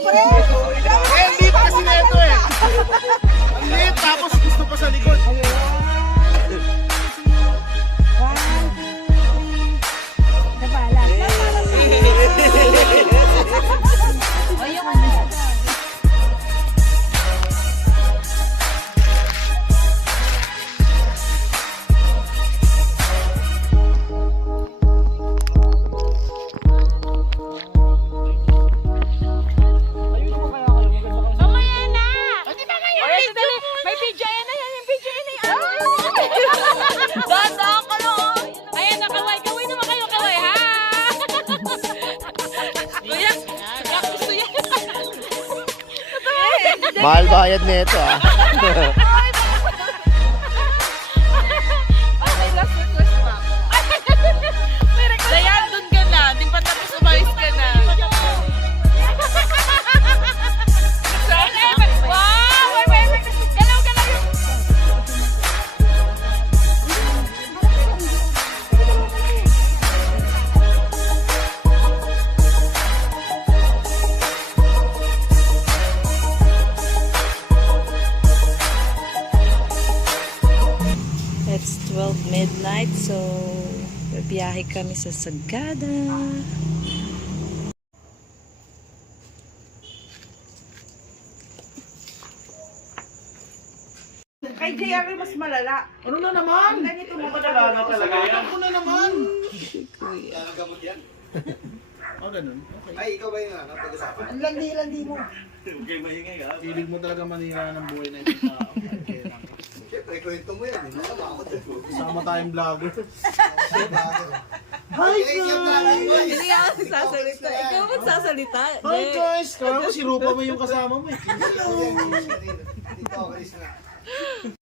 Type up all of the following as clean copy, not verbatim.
Siyempre! Eh, ang liit kasi na ito eh. Ang liit, tapos gusto pa sa likod. One, two, three. Nabalas. O, yung ano siya. Mamaya na! May video yan na yan. Yung video yan na yan. Dadaan ka na. Ayan na, kaway. Kaway naman kayo, kaway. Ha? Kuya, gusto yan. Mahal bayad na ito ah. Okay, last request pa. Dayan, dun ka na. Di pa tapos umalis ka na. Wow! Wait. Galaw yung... It's 12 midnight, so biyahe kami sa Sagada. Kay JR mas malala. Ano na naman? Ganito mo. Madala na talaga yan. Ako na naman. Nagagamot yan. Oh, ganun. Okay. Ay, ikaw ba yung pag-usapan? Ang landi-landi mo. Pilig mo talaga manira ng buhay na ito sa Siyempre, kwento mo yan. Masama ako dyan. Kasama tayong vlogger. Hi, guys! Hindi ako magsasalita. Ikaw magsasalita. Hi guys! Kaya mo si Rupa mo yung kasama mo eh. Dito, alis na.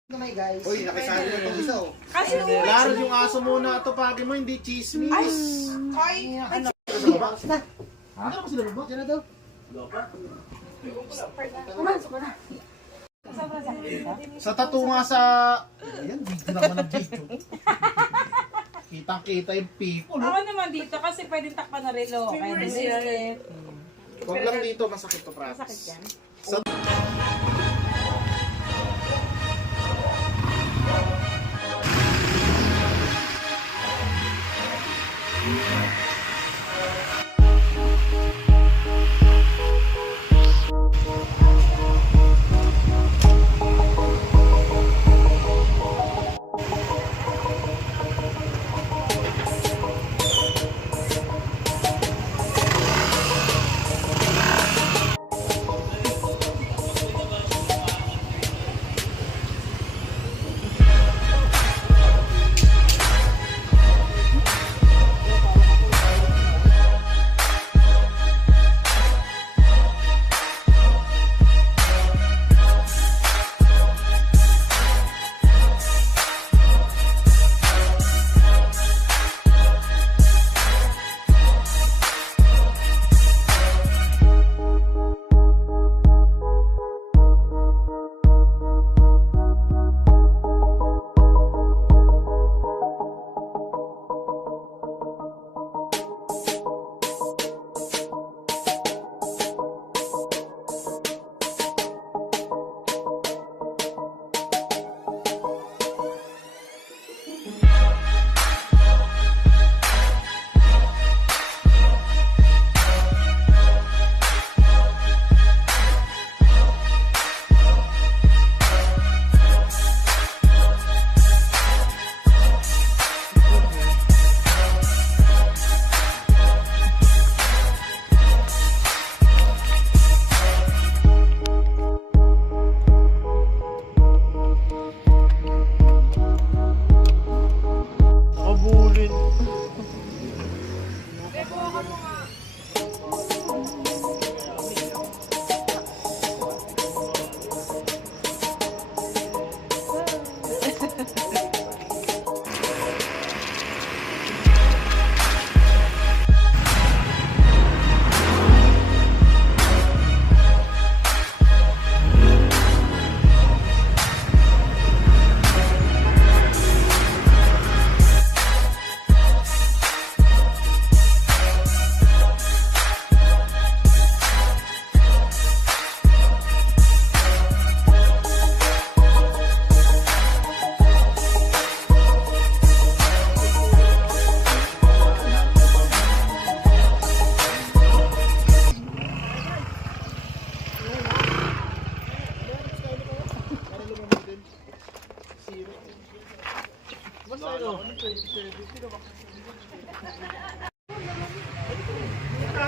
Gamay guys. Uy, nakisali na itong isa oh. Kasi Laro yung aso muna ito pagi mo, hindi chismis. ay, Sa baba. Ano ba sila baba? Diyan na daw. Sa tattoo nga sa... Ayan, video naman ang video. Kitang-kita yung people. Ako naman dito kasi pwedeng takpan na relo. Kaya nag-isip. Huwag lang dito, masakit to, promise. Sakit yan.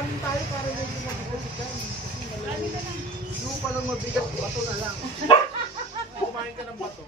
Amin tayo para medyo mabigat dyan. Yung palang mabigat, bato na lang. Kumain ka ng bato.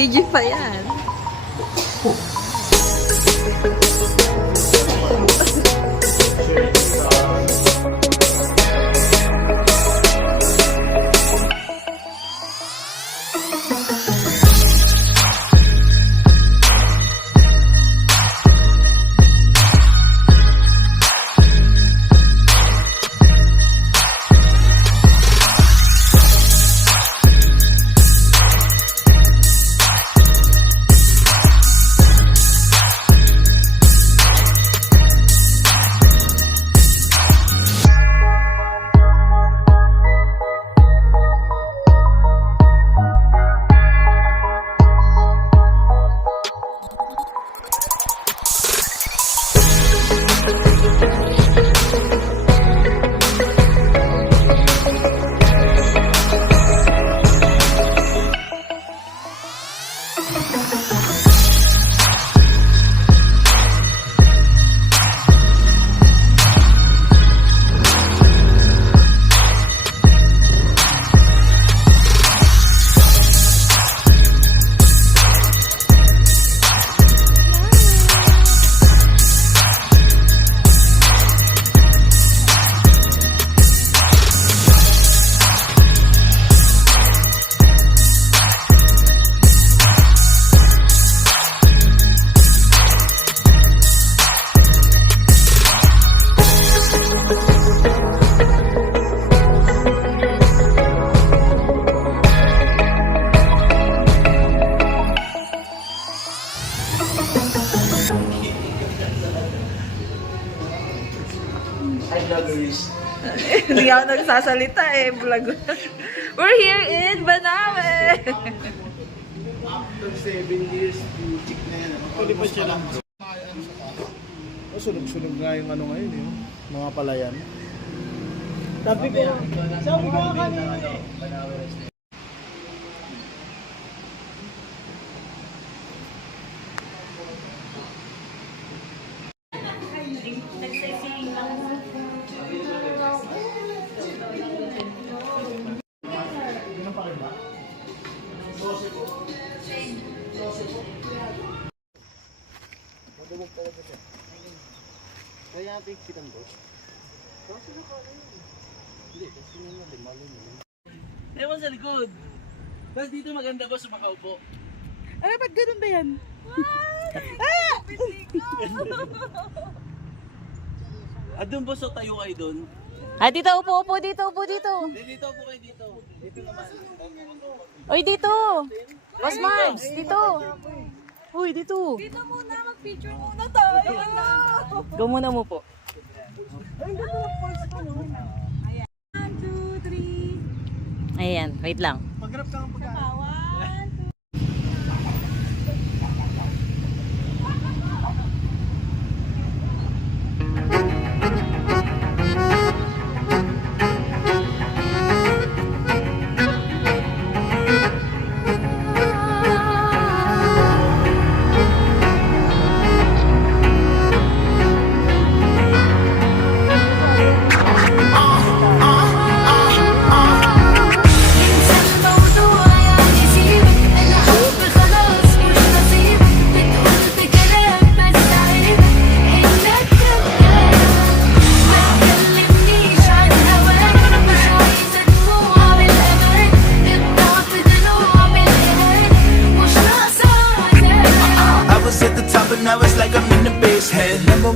Video pa yan. Hindi ako nagsasalita eh, vlog. We're here in Banawe! After 7 years, chick na yan. Pwede pa siya lang. Sunog-sunog nga yung ano ngayon eh. Mga palayan. Sabi ko nga kanina eh. Kaya natin kitang boss. Hindi, kasi nyo din, malo nyo. Ewan sa likod. Tapos dito maganda boss, makaupo. Ay, ba't ganun ba yan? Doon boss, so tayo kayo doon. Ah, dito, upo dito, upo dito. Dito po kayo dito. Dito naman. Oy, dito. Boss Marbs, dito. Uy, dito. Dito muna, mag-picture muna tayo. Go muna mo po. 1, 2, 3. Ayan, wait lang. Magharap ka ang pagkain.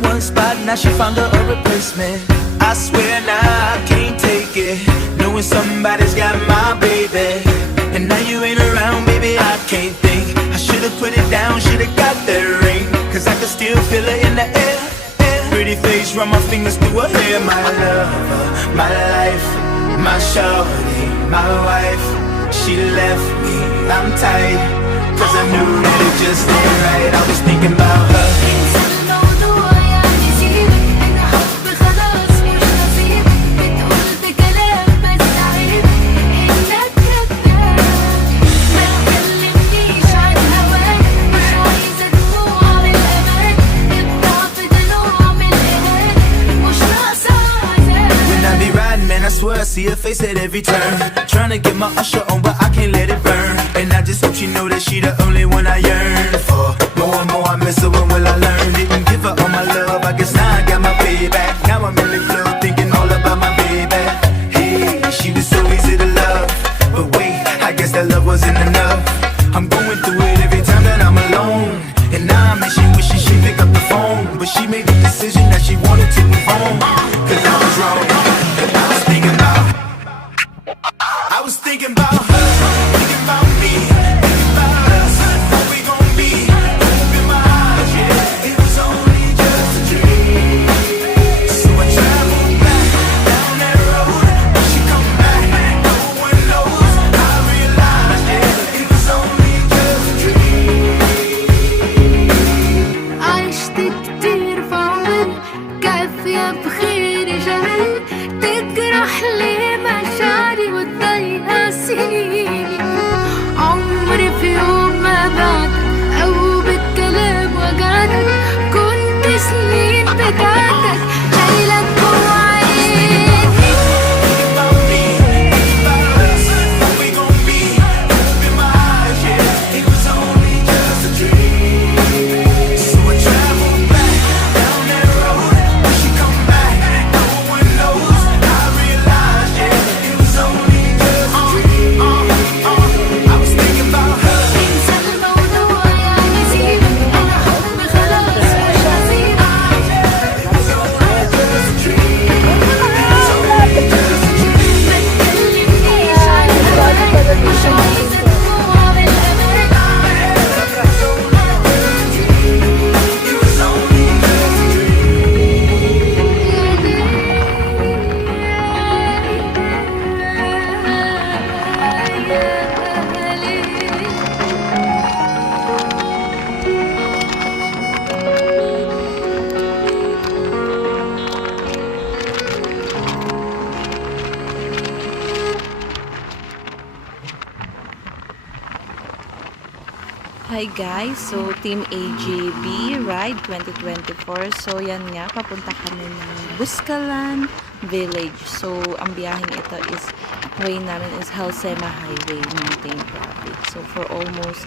one spot, now she found her a replacement. I swear now I can't take it, knowing somebody's got my baby. And now you ain't around, baby, I can't think. I should've put it down, should've got that ring, cause I can still feel it in the air. Pretty face, run my fingers through her hair. My lover, my life, my shawty, my wife. She left me, I'm tight, cause I knew that it just ain't right. I was thinking about her. I swear I see her face at every turn. Tryna get my usher on, but I can't let it burn. And I just hope she know that she the only one I yearn for. More and more I miss her, when will I learn? Didn't give her all my love, I guess now I got my payback. Now I'm in the club thinking all about my baby. Hey, she was so easy to love, but wait, I guess that love wasn't enough. I'm going through it every time that I'm alone, and now I'm wishing she'd pick up the phone. But she made the decision that she wanted to move on, cause I was wrong. I was thinking about her, thinking about me, thinking about us, what we gon' be. Open my eyes, yeah, it was only just a dream. So I traveled back down that road, when she come back, no one knows. I realized, yeah, it was only just a dream. عشت كتير في عمري كافية بخير جري تجرح لي مشاعري وتضيع سنين. عمري في يوم ما بعدك أو بالكلام وجعتك، كنت سنين بتاعتك شايلك جوا عيني. Hi guys, so Team AJB Ride 2024. So yan nga, papunta kami ng Buscalan Village. So ang biyaheng ito is, way namin is Halsema Highway, Mountain Province. So for almost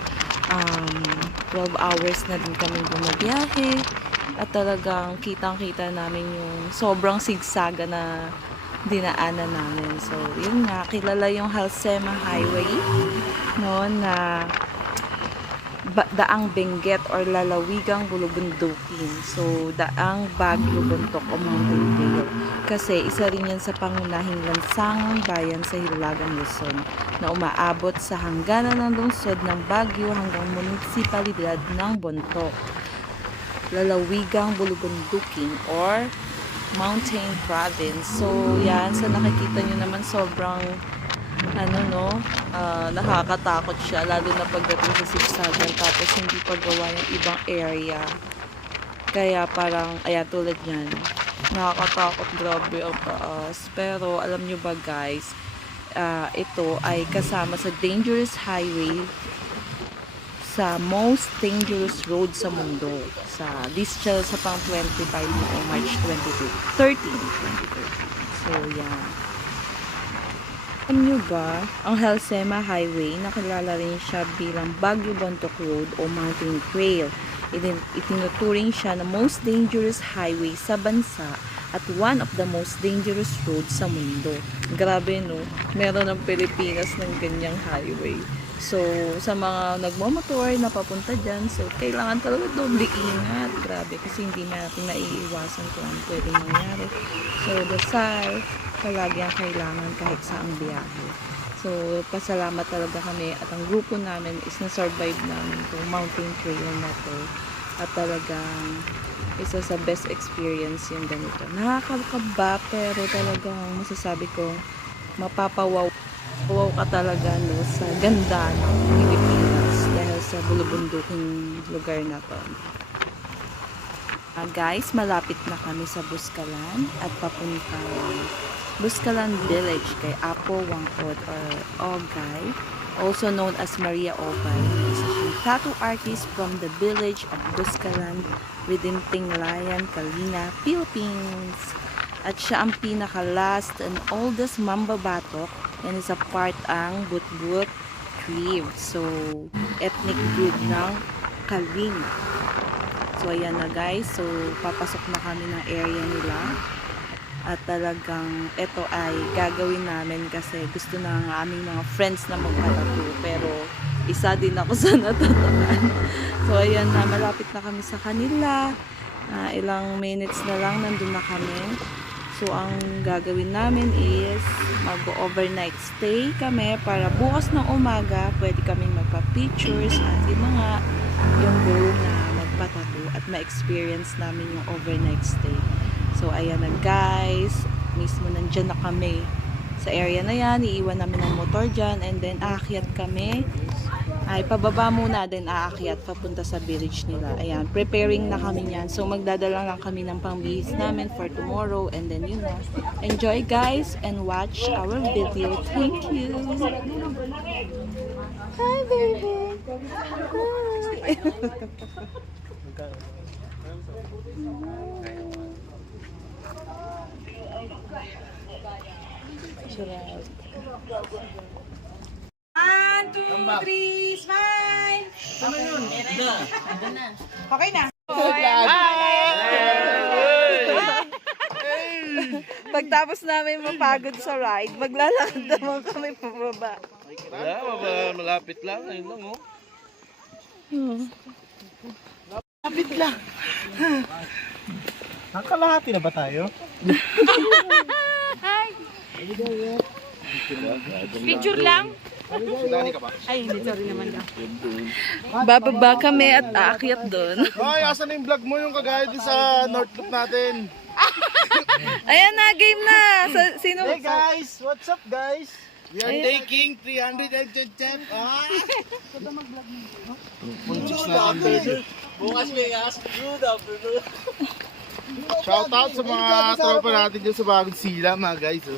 12 hours na din kami bumabiyahe. At talagang kitang-kita namin yung sobrang sigsaga na dinaanan namin. So yun nga, kilala yung Halsema Highway, no, na daang Benguet or lalawigang Bulubundukin. So, daang Baguio Bontoc o Mountain Trail. Kasi isa rin yan sa pangunahing lansangang bayan sa Hilagang Luzon na umaabot sa hangganan ng lungsod ng Baguio hanggang munisipalidad ng Bontoc. Lalawigang Bulubundukin or Mountain Province. So, yan. Sa nakikita nyo naman sobrang nakakatakot siya, lalo na pagdating sa sipsagan, tapos hindi pa gawa yung ibang area, kaya parang tulad yan, nakakatakot, grabe ang taas. Pero alam nyo ba guys, ito ay kasama sa dangerous highway, sa most dangerous road sa mundo, siya sa pang 25 o March 13, 2013. So yan. Alam nyo ba, ang Halsema Highway, nakilala rin siya bilang Baguio Bontoc Road o Mountain Trail. Itinuturing siya na most dangerous highway sa bansa at one of the most dangerous roads sa mundo. Grabe no, meron ng Pilipinas ng ganyang highway. So, sa mga nagmamotor na papunta dyan, so, kailangan talaga doble ingat. Grabe, kasi hindi natin naiiwasan kung ano pwedeng mangyari. So, dasal, palagi ang kailangan kahit saang biyahe. So, pasalamat talaga kami at ang grupo namin is na-survive namin itong mountain trail na to. At talagang isa sa best experience yung ganito. Nakakakaba, pero talagang masasabi ko, mapapawaw ka talaga no, sa ganda ng Pilipinas dahil sa bulubunduking lugar na to. Guys, malapit na kami sa Buscalan at papuntang Buscalan Village kay Apo Wangkod or Ogay, also known as Maria Ogay. Isa siyang tattoo artist from the village of Buscalan within Tinglayan, Kalina, Philippines. At siya ang pinaka-last and oldest mambabatok and isa part ang Butbut tribe. So, ethnic group ng Kalina. So, ayan na guys. So, papasok na kami ng area nila. At talagang ito ay gagawin namin kasi gusto na ng aming mga friends na magpatato. Pero, isa din ako sa natatakan. So, ayan na. Malapit na kami sa kanila. Ilang minutes na lang nandun na kami. So, ang gagawin namin is mag-overnight stay kami para bukas ng umaga pwede kaming magpa-pictures at yun na nga yung goal na magpatato at ma-experience namin yung overnight stay. So, ayan na guys. Mismo nandyan na kami sa area na yan. Iiwan namin ang motor dyan and then aakyat kami. Ay, pababa muna, then aakyat papunta sa village nila. Ayan, preparing na kami yan. So, magdadala lang kami ng pangbihis namin for tomorrow. And then, yun na. Enjoy, guys, and watch our video. Thank you. Hi, baby. One, two, three, smile! Okay na. Pagtapos namin mapagod sa ride, maglalakad naman kami pababa. Wala, malapit lang. Ayun lang, oh. Lapit lang. Nakalahati na ba tayo? Picture lang. Ay, hindi, sorry naman daw. Bababa kami at aakyat doon. Hoy, asan na yung vlog mo yung kagaya din sa North Loop natin? Ayan na, game na! Sino? Hey guys, what's up guys? We are taking 300 Bukas may ask you daw. Shout out sa mga tropa natin dyan sa Bagong Sila mga guys. Oh.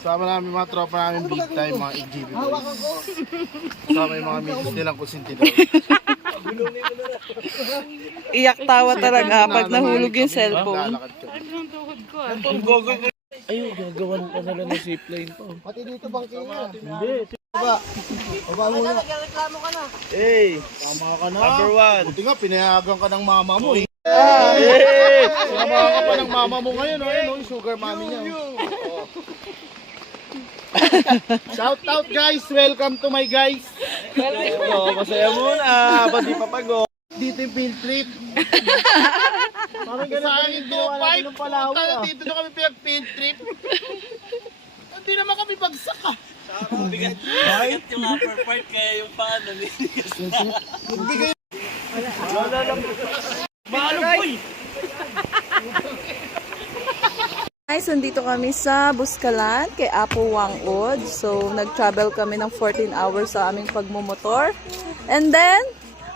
Sama namin mga tropa namin big time, mga EGB boys. Sama yung mga misis nilang kusintidor. Iyak tawa talaga pag nahulog yung cellphone. Ayun, gagawan pa nila ng zipline pa. Pati dito bang kaya? Hindi. Baba muna. Nagreklamo ka na. Hey, tama ka na. Number 1. Buti nga, pinayagan ka ng mama mo eh. Hey! Sinamahan ka pa ng mama mo ngayon, oh, ayun, oh, yung sugar mommy niya. Oh. Shout out guys, welcome to my guys. Masaya muna, pati papagod. Dito yung field trip. Parang ganun sa akin, ginawa natin ng Palawan. Dito na kami pinag-field trip. Hindi naman kami bagsak ah. Bigat yung upper part kaya yung paa naliligas na. Hindi kayo. Guys, nandito kami sa Buscalan kay Apo Wangkod. So, nag-travel kami ng 14 hours sa aming pagmumotor. And then,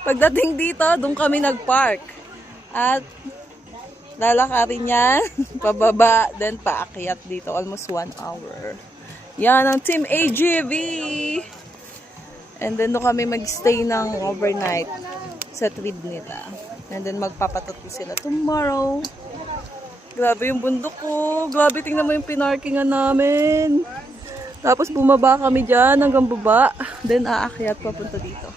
pagdating dito, doon kami nag-park. At lalakarin yan, pababa, then paakyat dito. Almost 1 hour. Yan ang Team AGV. And then, doon kami mag-stay ng overnight sa trip nila. And then, magpapatato sila tomorrow. Grabe yung bundok ko. Grabe, tingnan mo yung pinarkingan namin. Tapos bumaba kami dyan hanggang baba. Then aakyat papunta dito.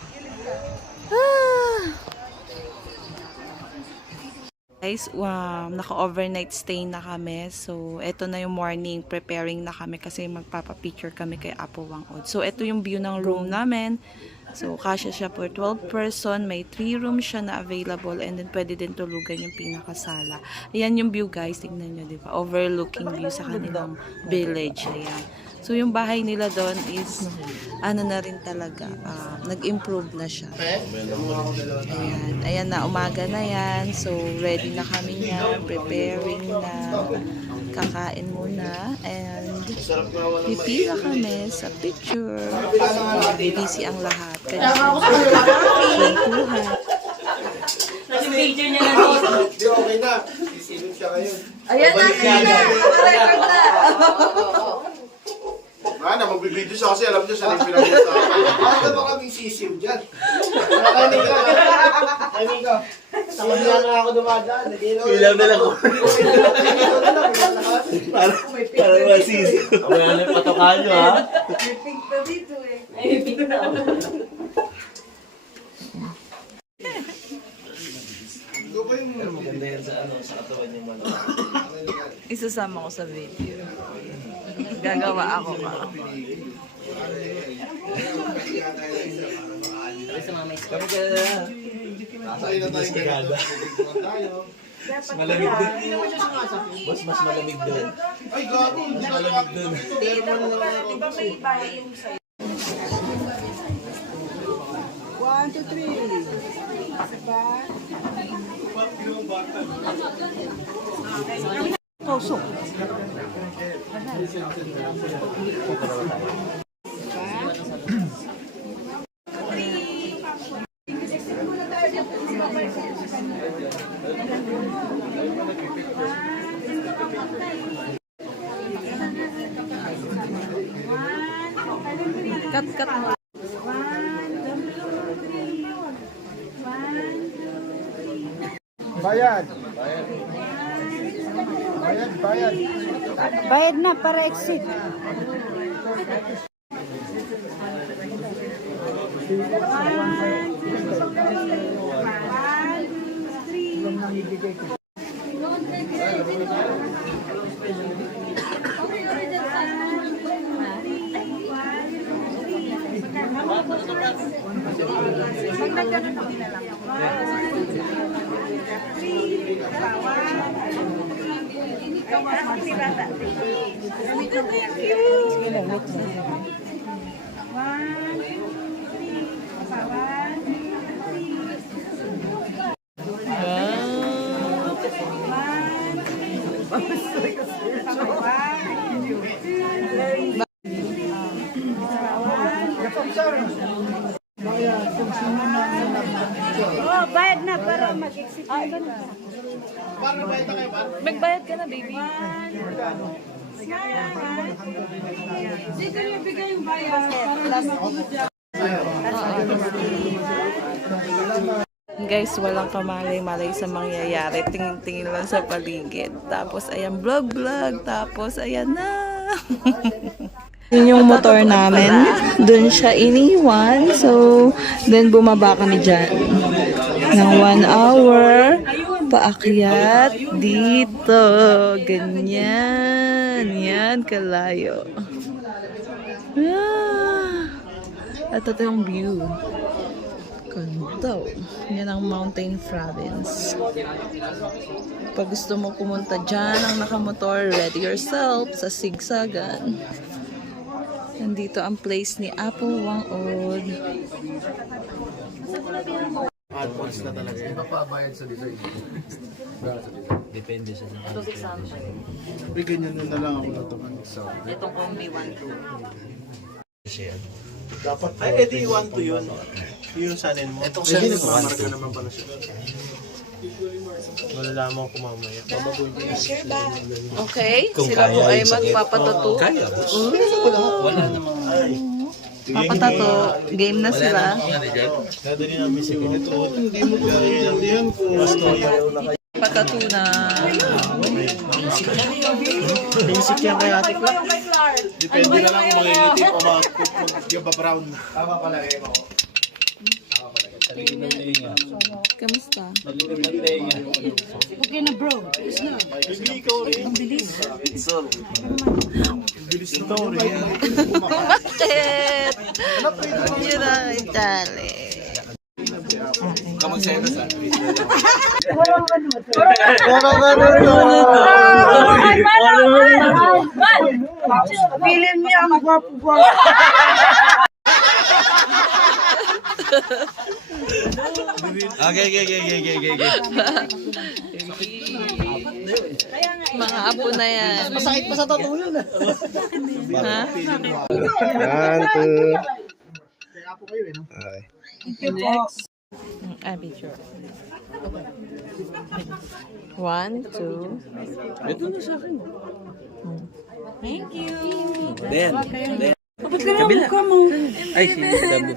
Guys, naka-overnight stay na kami. So, eto na yung morning. Preparing na kami kasi magpapapicture kami kay Apo Wangod. So, eto yung view ng room namin. So, kasya siya for 12 person. May 3 rooms siya na available. And then, pwede din tulugan yung pinakasala. Ayan yung view, guys. Tingnan nyo, di ba? Overlooking view sa kanilang village. Ayan. So, yung bahay nila doon is, ano na rin talaga, nag-improve na siya. Ayan. Ayan na, umaga na yan. So, ready na kami niyan. Preparing na. Kakain muna. And, pipila kami sa picture. Busy ang lahat. Kaya, kwentuhan. Nasa picture niya na dito. Di okay na. Sisilip siya ngayon. Ayan na, sige na. Naka-record na. Mana, magbibideo siya kasi alam niya siya yung pinag-usapan. Ano ba kaming sisiw dyan? Kainin ko. Tawag na ako dumadaan. Ilaw na lang ako. Parang masisi. Wala na yung patokan nyo, ha? Ay, pink na. Pero maganda yan sa katawan niya man. Isasama ko sa video. Gagawa ako ka. Kami ka na. Nasa'yo na tayo ganito. Mas malamig doon. Mas malamig doon. Ay, gago. Mas malamig doon. Cut mo. Bayad. Bayad. Bayad na para exit. Oh, bayad na para mag-exit. Magbayad ka na, baby. Dito niyo bigay yung bayad para mag-exit. Guys, walang kamalay-malay sa mangyayari. Tingin-tingin lang sa paligid. Tapos, ayan, vlog. Tapos, ayan na. Yun yung motor namin. Doon siya iniwan. So, then bumaba kami dyan. Ng 1 hour. Paakyat dito. Ganyan. Yan, kalayo. At ito yung view. Ganda. Yan ang Mountain Province. Pag gusto mo pumunta dyan ang nakamotor, ready yourself sa Sigsagan. Nandito ang place ni Apo Wangod. Advance na talaga yun. Ipapabayad sa design. Depende sa Ito 600. Uy, ganyan na lang ako natuman. Itong kombi 1-2. Dapat Ay, edi 1 to yun. Yung sanin mo. itong siya nagmamarka naman pala siya. Malalaman ko mamaya. Okay, sila po ay magpapatato. Kaya. Wala namang. Papatato. Game na sila. Dadali namin si Ito. Hindi mo yan kung Patato na. Basic yan kay Ate Clark. depende na lang kung magiging o mag-brown. Tama pala eh, ako. Talikod ng tenga. Kamusta? Talikod ng tenga. Okay na bro. Is na. Ang bilis. Bakit? Yun ang challenge. Feeling niya ang gwapo-gwapo. Okay. Mga apo na yan. Masakit pa sa tattoo yun. Ha? Apo kayo eh, no? Picture. 1, 2. Ito na sa akin. Thank you. Then. Ba't ka mukha mo? Ay, si Dabo.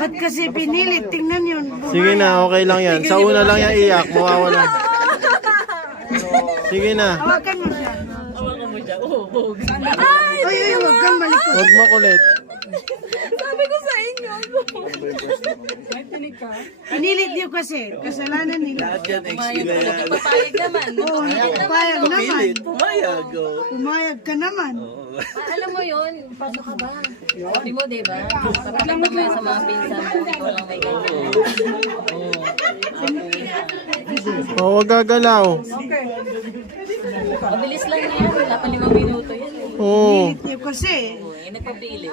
Ba't kasi pinilit? Tingnan yun. Sige na, okay lang yan. Sa una lang yan iyak, mawawala. Sige na, Hawakan mo siya. Ay, huwag kang malikot. huwag makulit. Pinilit niyo kasi. Kasalanan nila. Diyan, experience. Papayag naman. Oo, payag naman. Pumayag, oh. Pumayag ka naman. Alam mo yun, pasok ka ba? Sabi mo, di ba? Kapag lang sa mga pinsan mo, ikaw lang may ganyan. Oo, huwag gagalaw. Mabilis lang yan, wala pa 5 minuto yan. Oo. Pinilit niyo kasi. Nagpapili.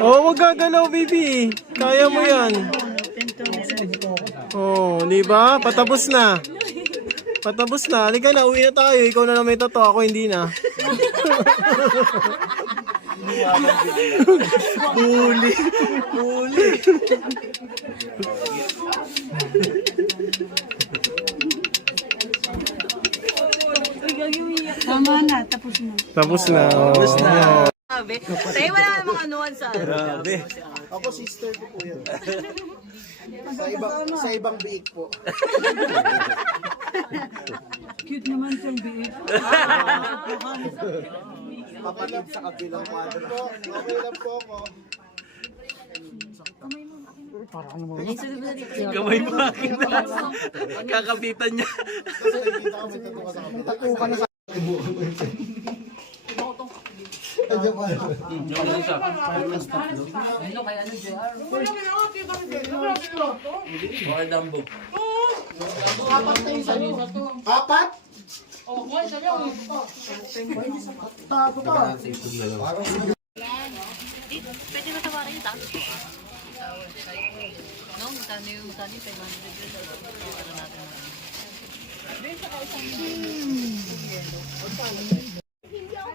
Oo, huwag gagalaw, baby. Kaya mo yan. Oo, di ba? Patapos na. Patapos na. Halika na, uwi na tayo. Ikaw na lang may tattoo, ako hindi na. Huli. Tama na, tapos na. Tapos na. Tapos na. Sabi, tayo wala namang anuan sa Grabe. Ako sister ko po yun. Sa ibang biik po. Cute naman siyang biit. Kapatid sa kabilang kwadro. Okay lang po ako. Kamay mo akin na. Kakapitan niya. Kasi nakikita ko may tattoo ka sa kabila. Tattoo ka na sa Okay, Dambo. apat? Pwede ba tawarin yung taas? No, magkano yung 500 yun. Ano natin?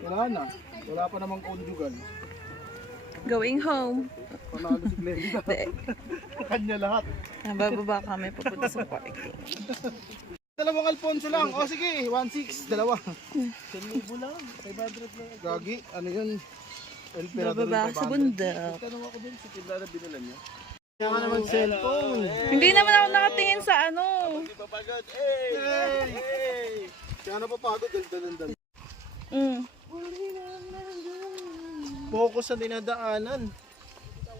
Wala na. Wala pa namang conjugal. Going home. Panalo si Glenda. Kanya lahat. Bababa kami papunta sa parking. Dalawang Alfonso lang. O sige, 1.6. Dalawa. 10,000 lang. 500 lang. Gagi, ano yun? Bababa sa bundok. Tanong ako dun, si Kidlara binalan niya. Kaya nga naman cellphone. Hindi naman ako nakatingin sa ano. Hey! Kaya napapagod, daldalan. Focus sa dinadaanan.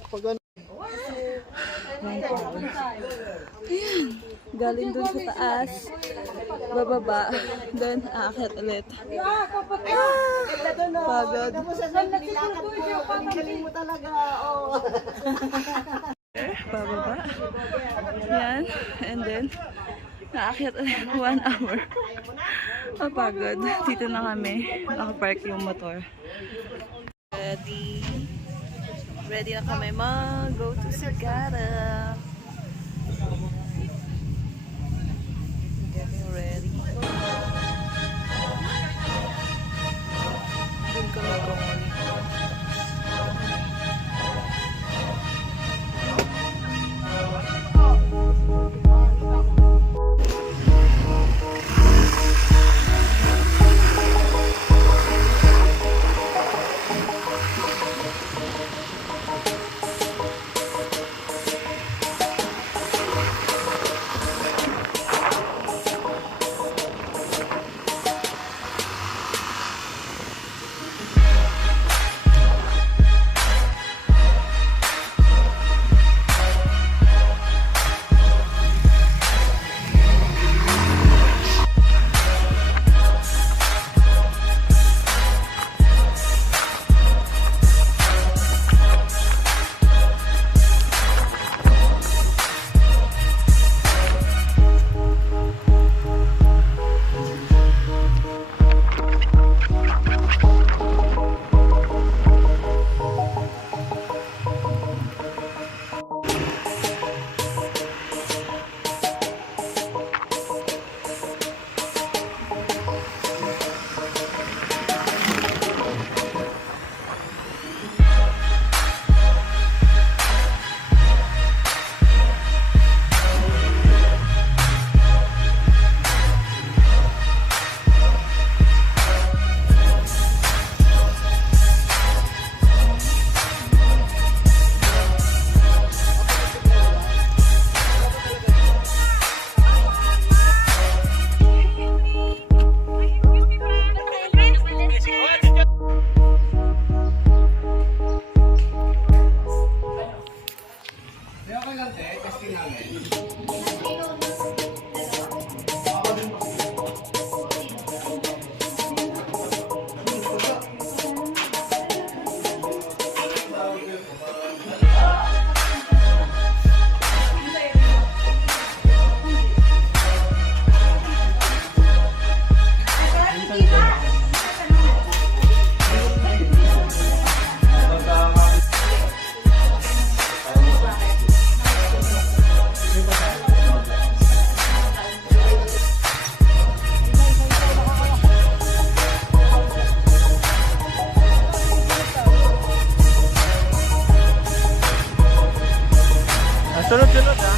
Pag ano, Galing dun sa taas. Bababa. Then aakyat ulit. Pagod. Bababa. Yan. And then naakyat ulit 1 hour. Mapagod. Dito na kami. Nakapark yung motor. Ready na kami mag-go to Sagada. Getting ready. Doon kami kukunin. Sunod-sunod ha.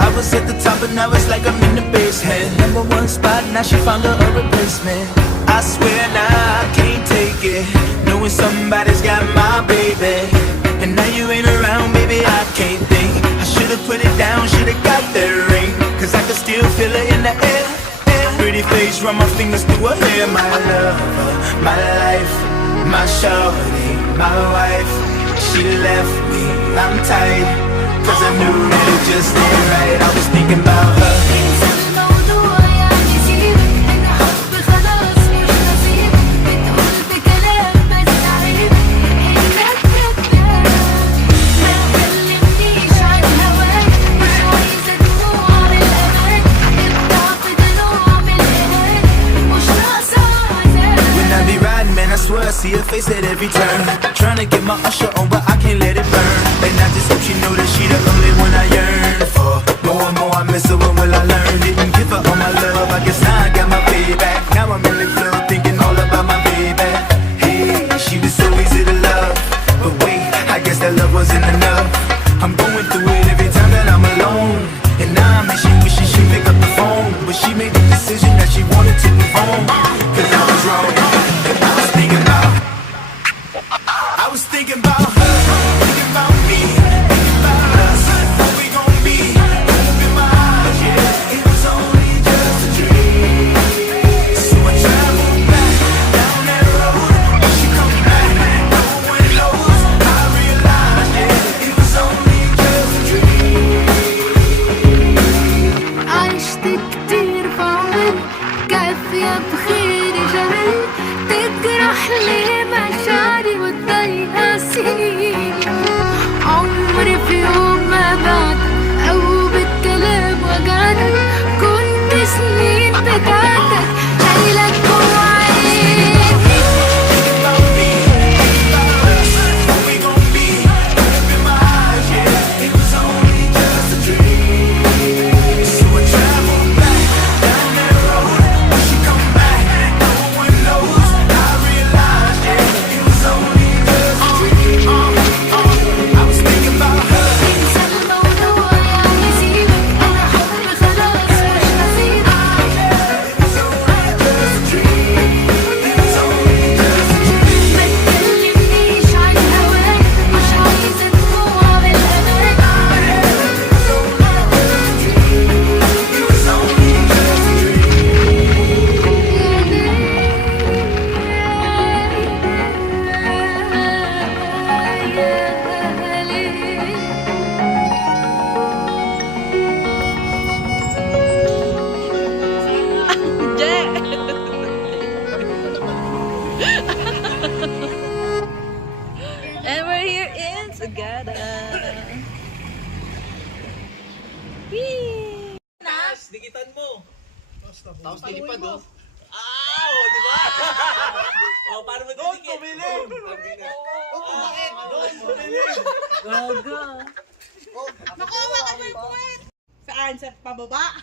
I was at the top and now it's like I'm in the basement. Number one spot, now she found her a replacement. I swear now I can't take it, knowing somebody's got my baby. And now you ain't around, baby, I can't think. I should've put it down, should've got that ring, cause I can still feel it in the air. Pretty face, run my fingers through her hair. My lover, my life, my shorty, my wife. She left me, I'm tight, cause I knew that it just ain't right. I was thinking about her. When I be riding, man, I swear I see her face at every turn. Trying to get my usher on, but I can't let it burn. And I just hope she know that she the only one I yearn for. More and more I miss her, when will I learn? Didn't give her all my love, I guess now I got my payback. Now I'm in the club thinking all about my baby. Hey, she was so easy to love, but wait, I guess that love wasn't enough. I'm going through it every time that I'm alone, and now I'm wishing she'd pick up the phone, but she made the decision that she wanted to move on. Cause I was wrong, and I was thinking about her, thinking about me, thinking about us. What we gon' be? Open my eyes, yeah. It was only just a dream. So I traveled back down that road. When she come back, no one knows. I realized, yeah, it was only just a dream. عشت كتير بعمر كافية بخير جاي تجرح لي مشاعري وتضيع سنين عمري في يوم ما بعد أو بالكلام وجعتك كنت سنين بتاعتك شايلك جوا عيني What we gon' be? Open my eyes, yeah. It was only just a dream. So I traveled back down that road. When she come back, no one knows. I realized, yeah, it was only just a dream. I was thinking about her. انسى الموضوع يا نسيبك أنا حب خلاص مش نصيبك It was only just a dream. It was only just a dream. ما تكلمنيش عن هواك مش عايزة دموع بالأمان It was only just a dream. And we're here in Sagada. Whee! Dikitan mo. Tapos nilipad oh. Ow! Di ba? O, paano mo didikit? Gaga. Saan? Sa pababa?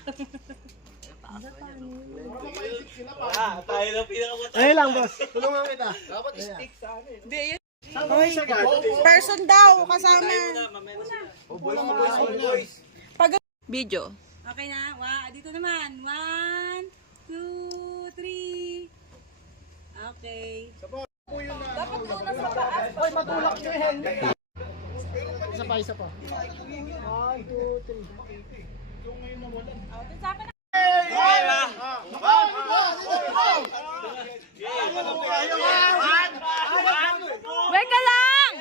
Tayo na pinakamataas. Ayun lang, boss. Tulungan kita. Dapat stick sa akin. Okay siya, guys. Person daw, kasama. Boys, boys. Video. Okay na? Dito naman. 1, 2, 3. Okay. Hoy, matulak nyo yung helmet. Isa pa, isa pa. 1, 2, 3. Wait ka lang!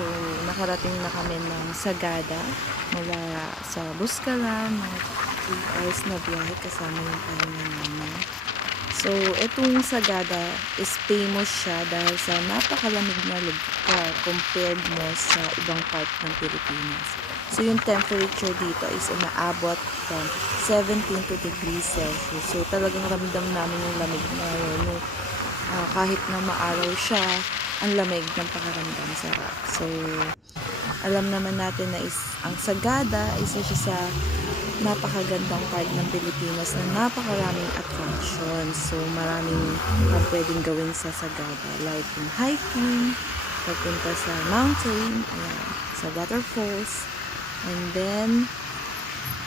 So, nakarating na kami ng Sagada mula sa Buscalan, mga 3 hours na biyahe kasama yung pahinga namin. So, itong Sagada is famous siya dahil sa napakalamig na lugar compared mo sa ibang part ng Pilipinas. So, yung temperature dito is umaabot from 17 degrees Celsius. So, talagang ramdam namin yung lamig na yun. Kahit na maaraw siya, ang lamig ng pakaramdam, sarap. So, alam naman natin na ang Sagada, isa siya sa napakagandang part ng Pilipinas na napakaraming attractions. So, maraming pwedeng gawin sa Sagada. Like yung hiking, pagpunta sa mountain, ayan, sa waterfalls, and then,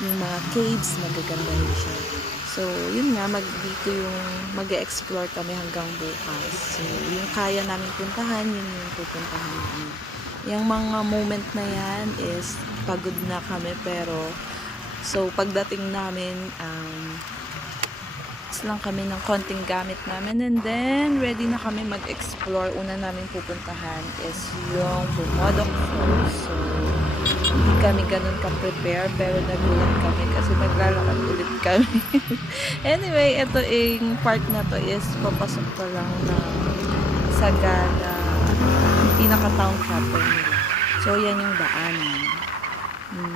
yung mga caves, magaganda rin siya. So, yun nga, dito yung mag-explore kami hanggang bukas. So, yung kaya namin puntahan, yun yung pupuntahan namin. Yung mga moment na yan is pagod na kami, pero so, pagdating namin, lang kami ng konting gamit namin, and then ready na kami mag-explore. Una namin pupuntahan is yung Bumodok Falls. So, hindi kami ganun ka-prepare, pero nagulat kami kasi naglalakad ulit kami. Anyway, ito yung part na to is papasok pa lang ng Sagada, pinaka-town proper nila. So, yan yung daanan.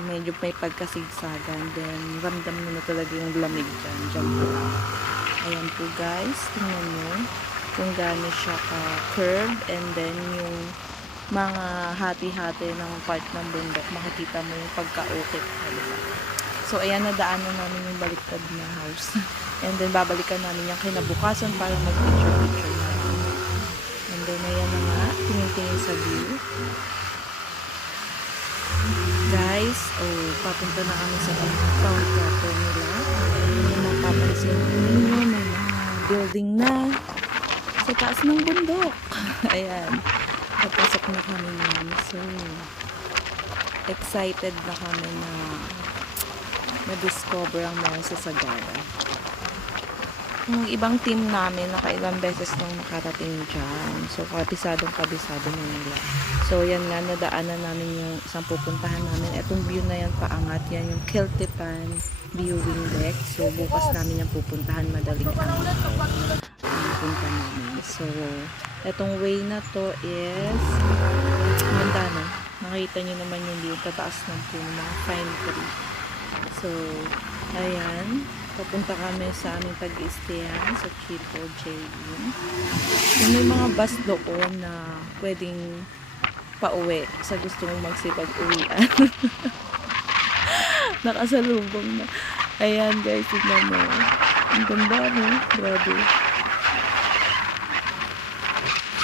Medyo may pagkasigsagan, then ramdam mo na talaga yung lamig dyan po. Ayan po guys, tingnan nyo kung gaano siya ka-curve, and then yung mga hati-hati ng part ng bundok, makikita mo yung pagka-ukit. So ayan, nadaanan namin yung baliktad na house. And then babalikan namin yung kinabukasan para mag-picture-picture namin. And then ayan na nga, tingin-tingin sa view. Guys, papunta na kami sa town proper nila. Mapapansin ninyo, may mga building na sa taas ng bundok. Ayan, papasok na kami yan. So, excited na kami na na-discover ang mga sa Sagada. Yung ibang team namin, nakailang beses nang nakarating dyan. So, kabisadong-kabisado na nila. So, yan nga, nadaanan namin yung isang pupuntahan namin. Etong view na yan, paangat. Yan yung Keltipan viewing deck. So, bukas namin yung pupuntahan, madaling araw. Punta namin. So, etong way na to is Mandano. Nakita nyo naman yung view, kataas ng puno, mga fine tree. So, ayan. Papunta kami sa aming pag-i-stayan sa Chico J. Yung may mga bus doon na pwedeng pauwi sa gusto mong magsipag-uwian. Nakasalubong na. Ayan guys, tignan mo. Ang ganda, no? Grabe.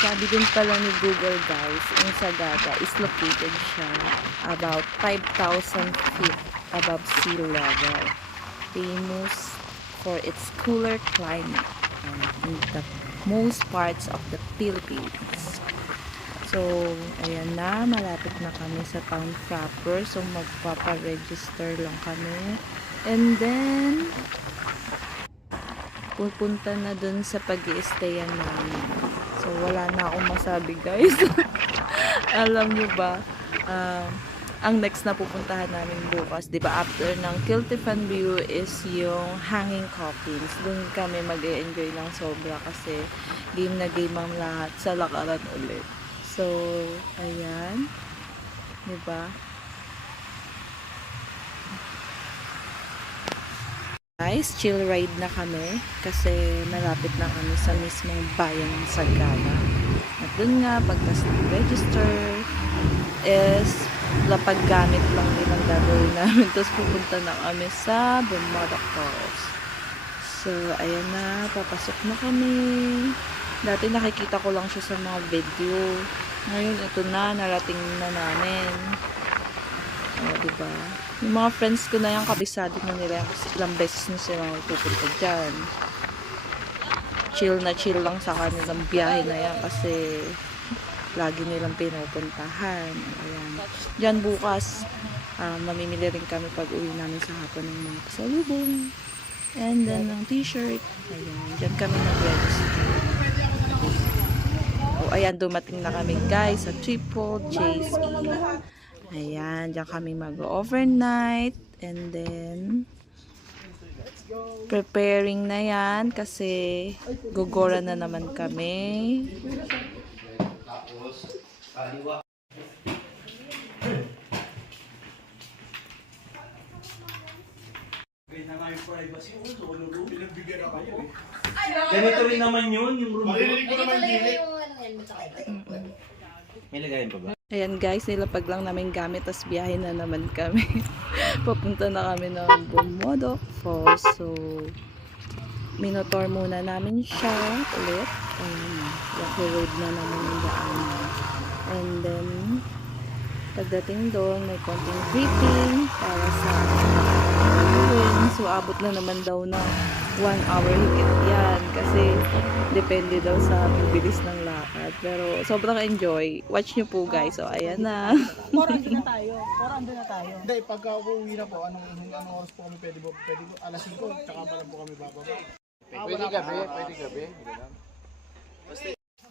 Sabi din pala ni Google guys, yung Sagada is located siya about 5,000 feet above sea level. Famous for its cooler climate in the most parts of the Philippines. So, ayan na, malapit na kami sa town proper. So, magpapa-register lang kami. And then, pupunta na dun sa pag-i-stayan namin. So, wala na akong masabi guys. Alam nyo ba, ang next na pupuntahan namin bukas, di ba, after ng Keltipan view is yung Hanging Coffins. Doon kami mag-e-enjoy ng sobra kasi game na game ang lahat sa lakaran ulit. So, ayan. Di ba? Guys, chill ride na kami kasi malapit na kami sa mismong bayan ng Sagada. At dun nga, pagkas register is lapag gamit lang din ang gagawin namin. Tapos pupunta na kami sa Bumada Falls. So, ayan na, papasok na kami. Dati nakikita ko lang siya sa mga video. Ngayon, ito na, narating na namin. O, diba? Yung mga friends ko na yan, kabisado na nila yan kasi ilang beses na silang pupunta dyan. Chill na chill lang sa kanilang biyahe na yan kasi lagi nilang pinupuntahan. Ayan. Dyan bukas, mamimili rin kami pag uwi namin sa hapon ng mga pasalubong. And then, ng t-shirt. Ayan. Dyan kami nag-register. O, ayan, dumating na kami guys sa Triple JC. Ayan, dyan kami mag-overnight. And then, preparing na yan kasi gugora na naman kami. Ganito rin naman yun, yung room. Maririnig ko naman gilid. May lagayin pa ba? Ayan guys, nilapag lang namin gamit tas biyahe na naman kami. Papunta na kami ng Bumada Falls. So, minotor muna namin siya ulit. Ayan, Rocky Road na naman yung daanan. And then, pagdating doon, may konting greeting para sa gawin. So, abot na naman daw ng 1 hour higit yan. Kasi, depende daw sa bilis ng lakad. Pero, sobrang enjoy. Watch nyo po guys. So, ayan na. Hindi, pagka uuwi na po, anong oras po kami pwede po? Alas 5, tsaka pa lang po kami bababa. Pwede gabi.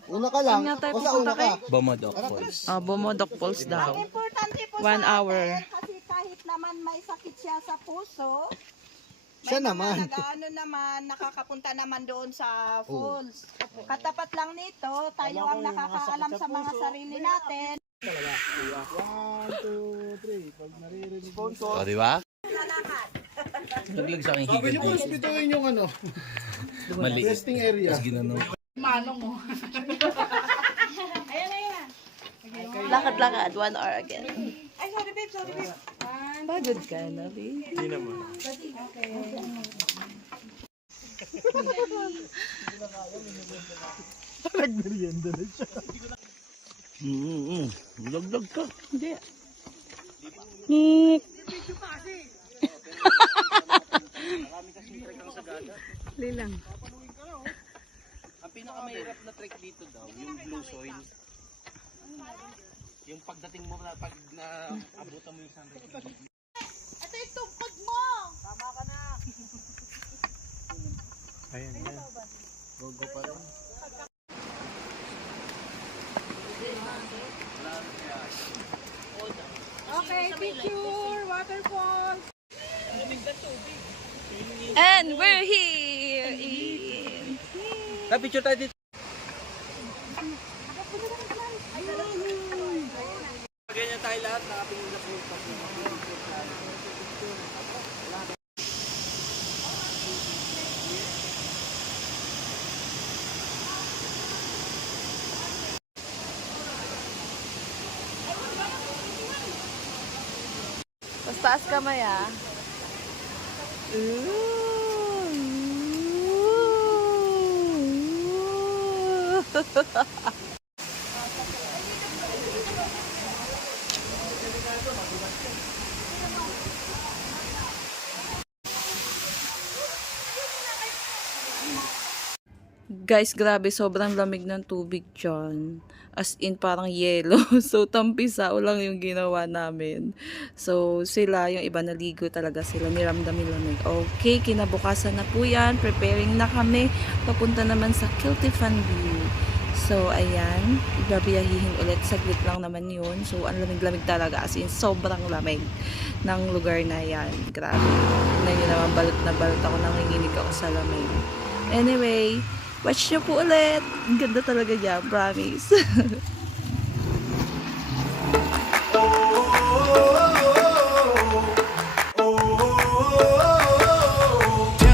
Una ka lang. Basta una ka. Bumada Falls. Bumada Falls daw. Importante po 1 hour. kasi kahit naman may sakit siya sa puso, Siya naman. nag-ano naman, nakakapunta naman doon sa falls. Katapat lang nito, tayo ang nakakaalam sa mga sarili natin. 1, 2, 3. Pag naririnig sponsor. O, di ba? Naglag sa aking Sabi higad niyo po, dito. bituin yung ano, Maliit. resting area. Tapos ginanong. Lakad-lakad. 1 hour again. Ay, sorry babe. Pagod ka na, babe. Hindi naman. Nagmerienda na siya. Laglag ka. Hindi. Nick. Lilang. Ang pinakamahirap na trek dito daw, yung blue soil. Yung pagdating mo na pag naabutan mo yung sunrise. Ito yung tungkod mo! Go pa rin. Okay, picture, waterfall. And we're here in... Picture tayo dito. Ganyan tayo lahat, nakatingin na po. Mas taas kamay ah. Guys, grabe, sobrang lamig ng tubig dyan. As in, parang yelo. So, tampisao lang yung ginawa namin. So, sila, yung iba naligo talaga sila. Niramdam yung lamig. Okay, kinabukasan na po yan. Preparing na kami. Papunta naman sa Kiltifan View. So, ayan. Ibabiyahihin ulit. Saglit lang naman yun. So, ang lamig-lamig talaga. As in, sobrang lamig ng lugar na yan. Grabe. Na yun naman, balot na balot ako. Nanginginig ako sa lamig. Anyway, watch nyo po ulit. Ang ganda talaga niya, promise. Tell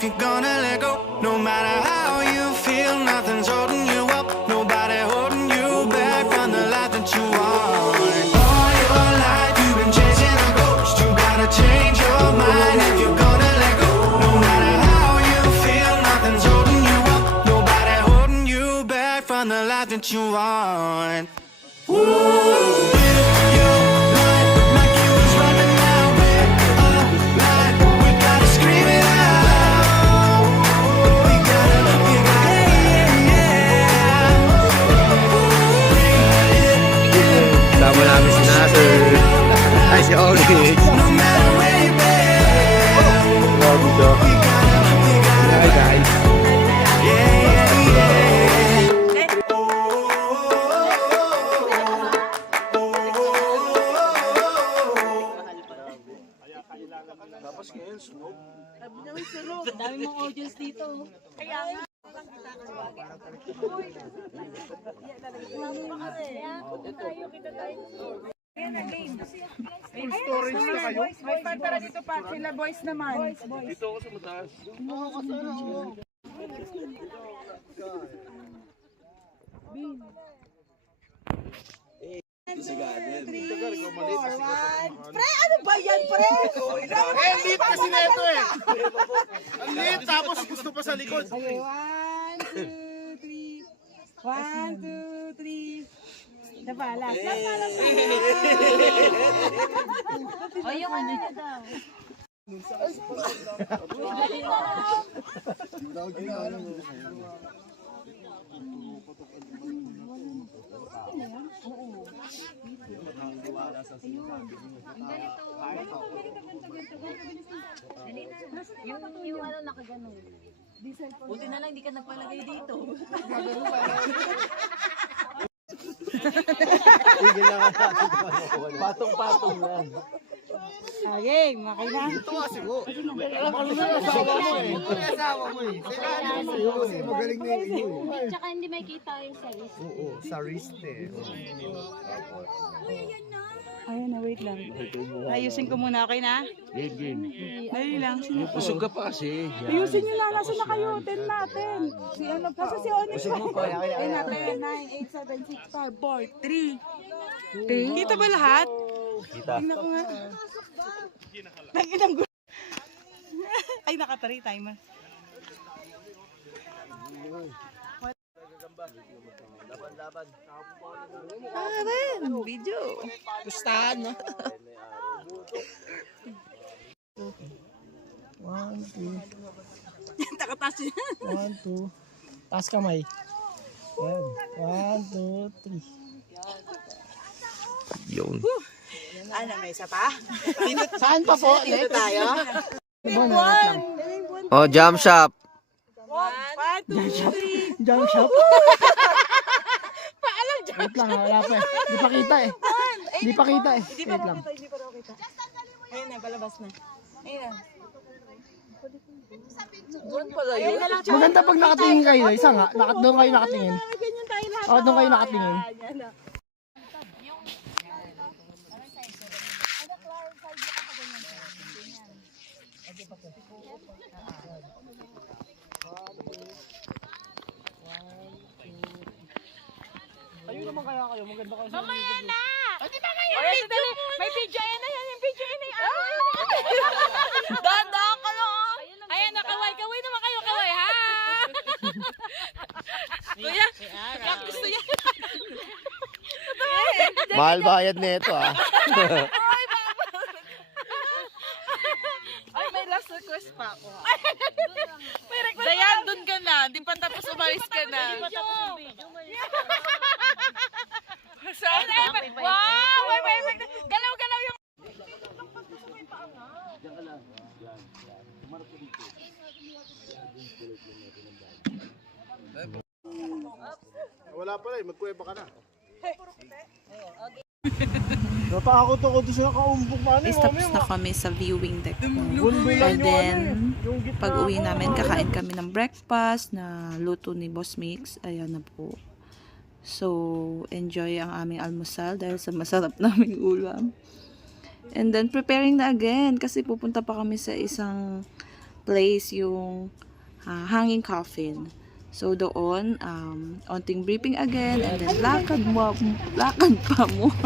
if you're gonna let go. No matter how you feel, nothing's holding you up. Nobody holding you back from the life that you want. All your life you've been chasing a ghost. You gotta change your mind if you're gonna let go. No matter how you feel, nothing's holding you up. Nobody holding you back from the life that you want. Tama namin si Nasser. Ay, si Onyx. Grabe to. Hi guys. Dami mong audience dito. Storage na kayo. Tara dito pa, sila boys naman. Dito ako sa mataas. Pre, ano ba yan, pre? Eh, ang liit kasi na ito eh. Ang liit, tapos gusto pa sa likod. 1, 2, 3. 1, 2, 3. Napalas. O yung ano na daw. Yung ano nakaganon. Buti na lang di ka nagpalagay dito. Patong-patong lang. Okay, makina. Ito kasi mo. Asawa mo eh. Kasi magaling na yun. Tsaka hindi may kita yung size. Oo, sa wrist eh. Ayan na, wait lang. Ayusin ko muna, okay na? Game. Dali lang. Pusog ka pa kasi. Ayusin nyo na, nasa na kayo? 10 natin. Si ano pa? Nasa si Onyx pa. Ayun natin, 9, 8, 7, 6, 5, 4, 3. Kita ba lahat? Kita. Tingnan ko nga. Tanginang gulo. Ay, nakatari timer. Video. Gustahan, no? 1, 2. Takatas yun. 1, 2. Taas kamay. Yan. 1, 2, 3. Yun. Ano, may isa pa? Saan pa po? Dito tayo. Oh, jump shop. 1, 2, 3. Jump shop. Wait lang, wala pa eh. Di pa kita eh. Di pa kita eh. Wait lang. Ayun na, palabas na. Ayun na. Maganda pag nakatingin kayo. Isa nga, doon kayo nakatingin. Oo, doon kayo nakatingin. Kayo naman kaya kayo, maganda kayo. Mamaya na! May video yan na yan. Yung video yan na yan. Daan ka lang. Ayan na, kaway naman kayo, kaway ha. Kuya, gusto yan. Mahal bayad nito ah. Ay, may last request pa ako. May request Dayan, dun ka na. Di pa tapos umalis ka na. Di pa tapos yung video. Wow! May galaw-galaw yung... Wala pala eh, magkuweba ka na. Natakot ako doon sa nakaumbok pa. Tapos na kami sa viewing deck. And then, pag uwi namin, kakain kami ng breakfast na luto ni Boss Mix. Ayan na po. So, enjoy ang aming almusal dahil sa masarap naming ulam. And then, preparing na again kasi pupunta pa kami sa isang place yung hanging coffin. So doon, onting briefing again, and then lakad pa more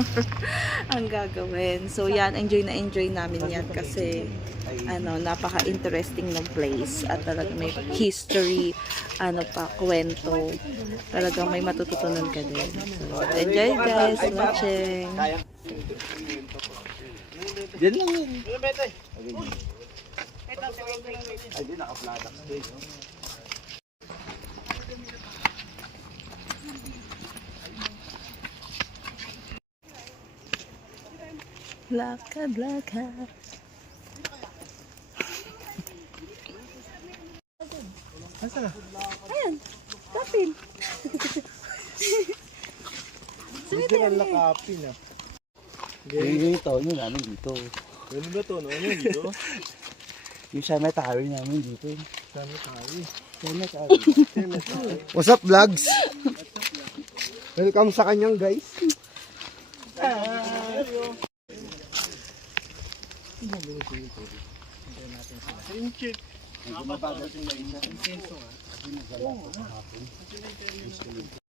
ang gagawin. So yan, enjoy namin yan kasi napaka-interesting ng place at talagang may history, kwento. Talagang may matututunan ka din. So enjoy guys, watching. Diyan lang yun. Ay, di naka-flat stage. Lakad. Ayan, kapin. Hindi na lakapin ah. Yung taon yun namin dito. Ano ba to? Ano yun dito? Yung cemetery namin dito. Cemetery. What's up, vlogs? Welcome sa kanyang guys.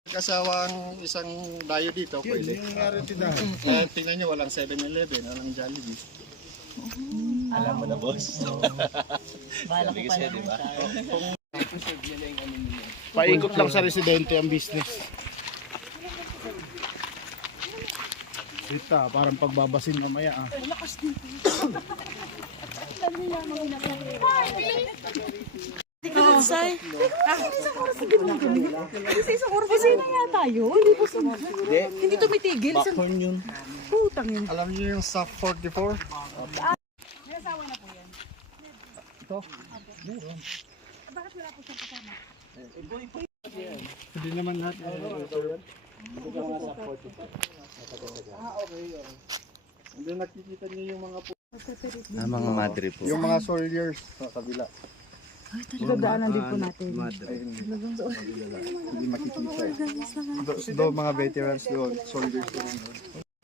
Kasawang isang dayo dito, pwede. Tingnan nyo, walang 7-Eleven, walang Jollibee. Alam mo na, boss. Paikot lang sa residente ang business. Dito, parang pagbabasin mamaya ah. Hindi tumitigil. Backhorn yun. Putangin. Alam niyo yung SAF 44? Hindi naman lahat. Hindi nakikita niyo yung mga Mga madre po. yung mga soldiers sa kabila. Dadaanan din po natin. Hindi makikita eh. Do mga veterans doon, soldiers doon.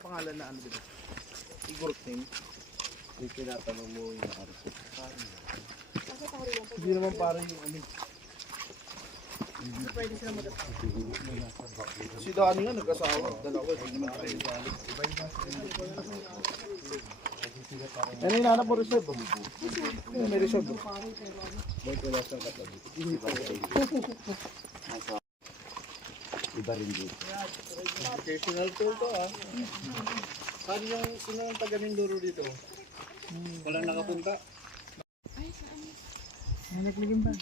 Pangalan na ano dito? Igor Team. Yung tinatanong mo yung arso. Hindi naman parang yung ano. Si Dani nga nag-asawa, dalawa. Ano yung hanap mo resort? May resort. Iba rin dito. Occasional tour to ah. Sino yung taga Mindoro dito? Walang nakapunta? Nalagyan bag.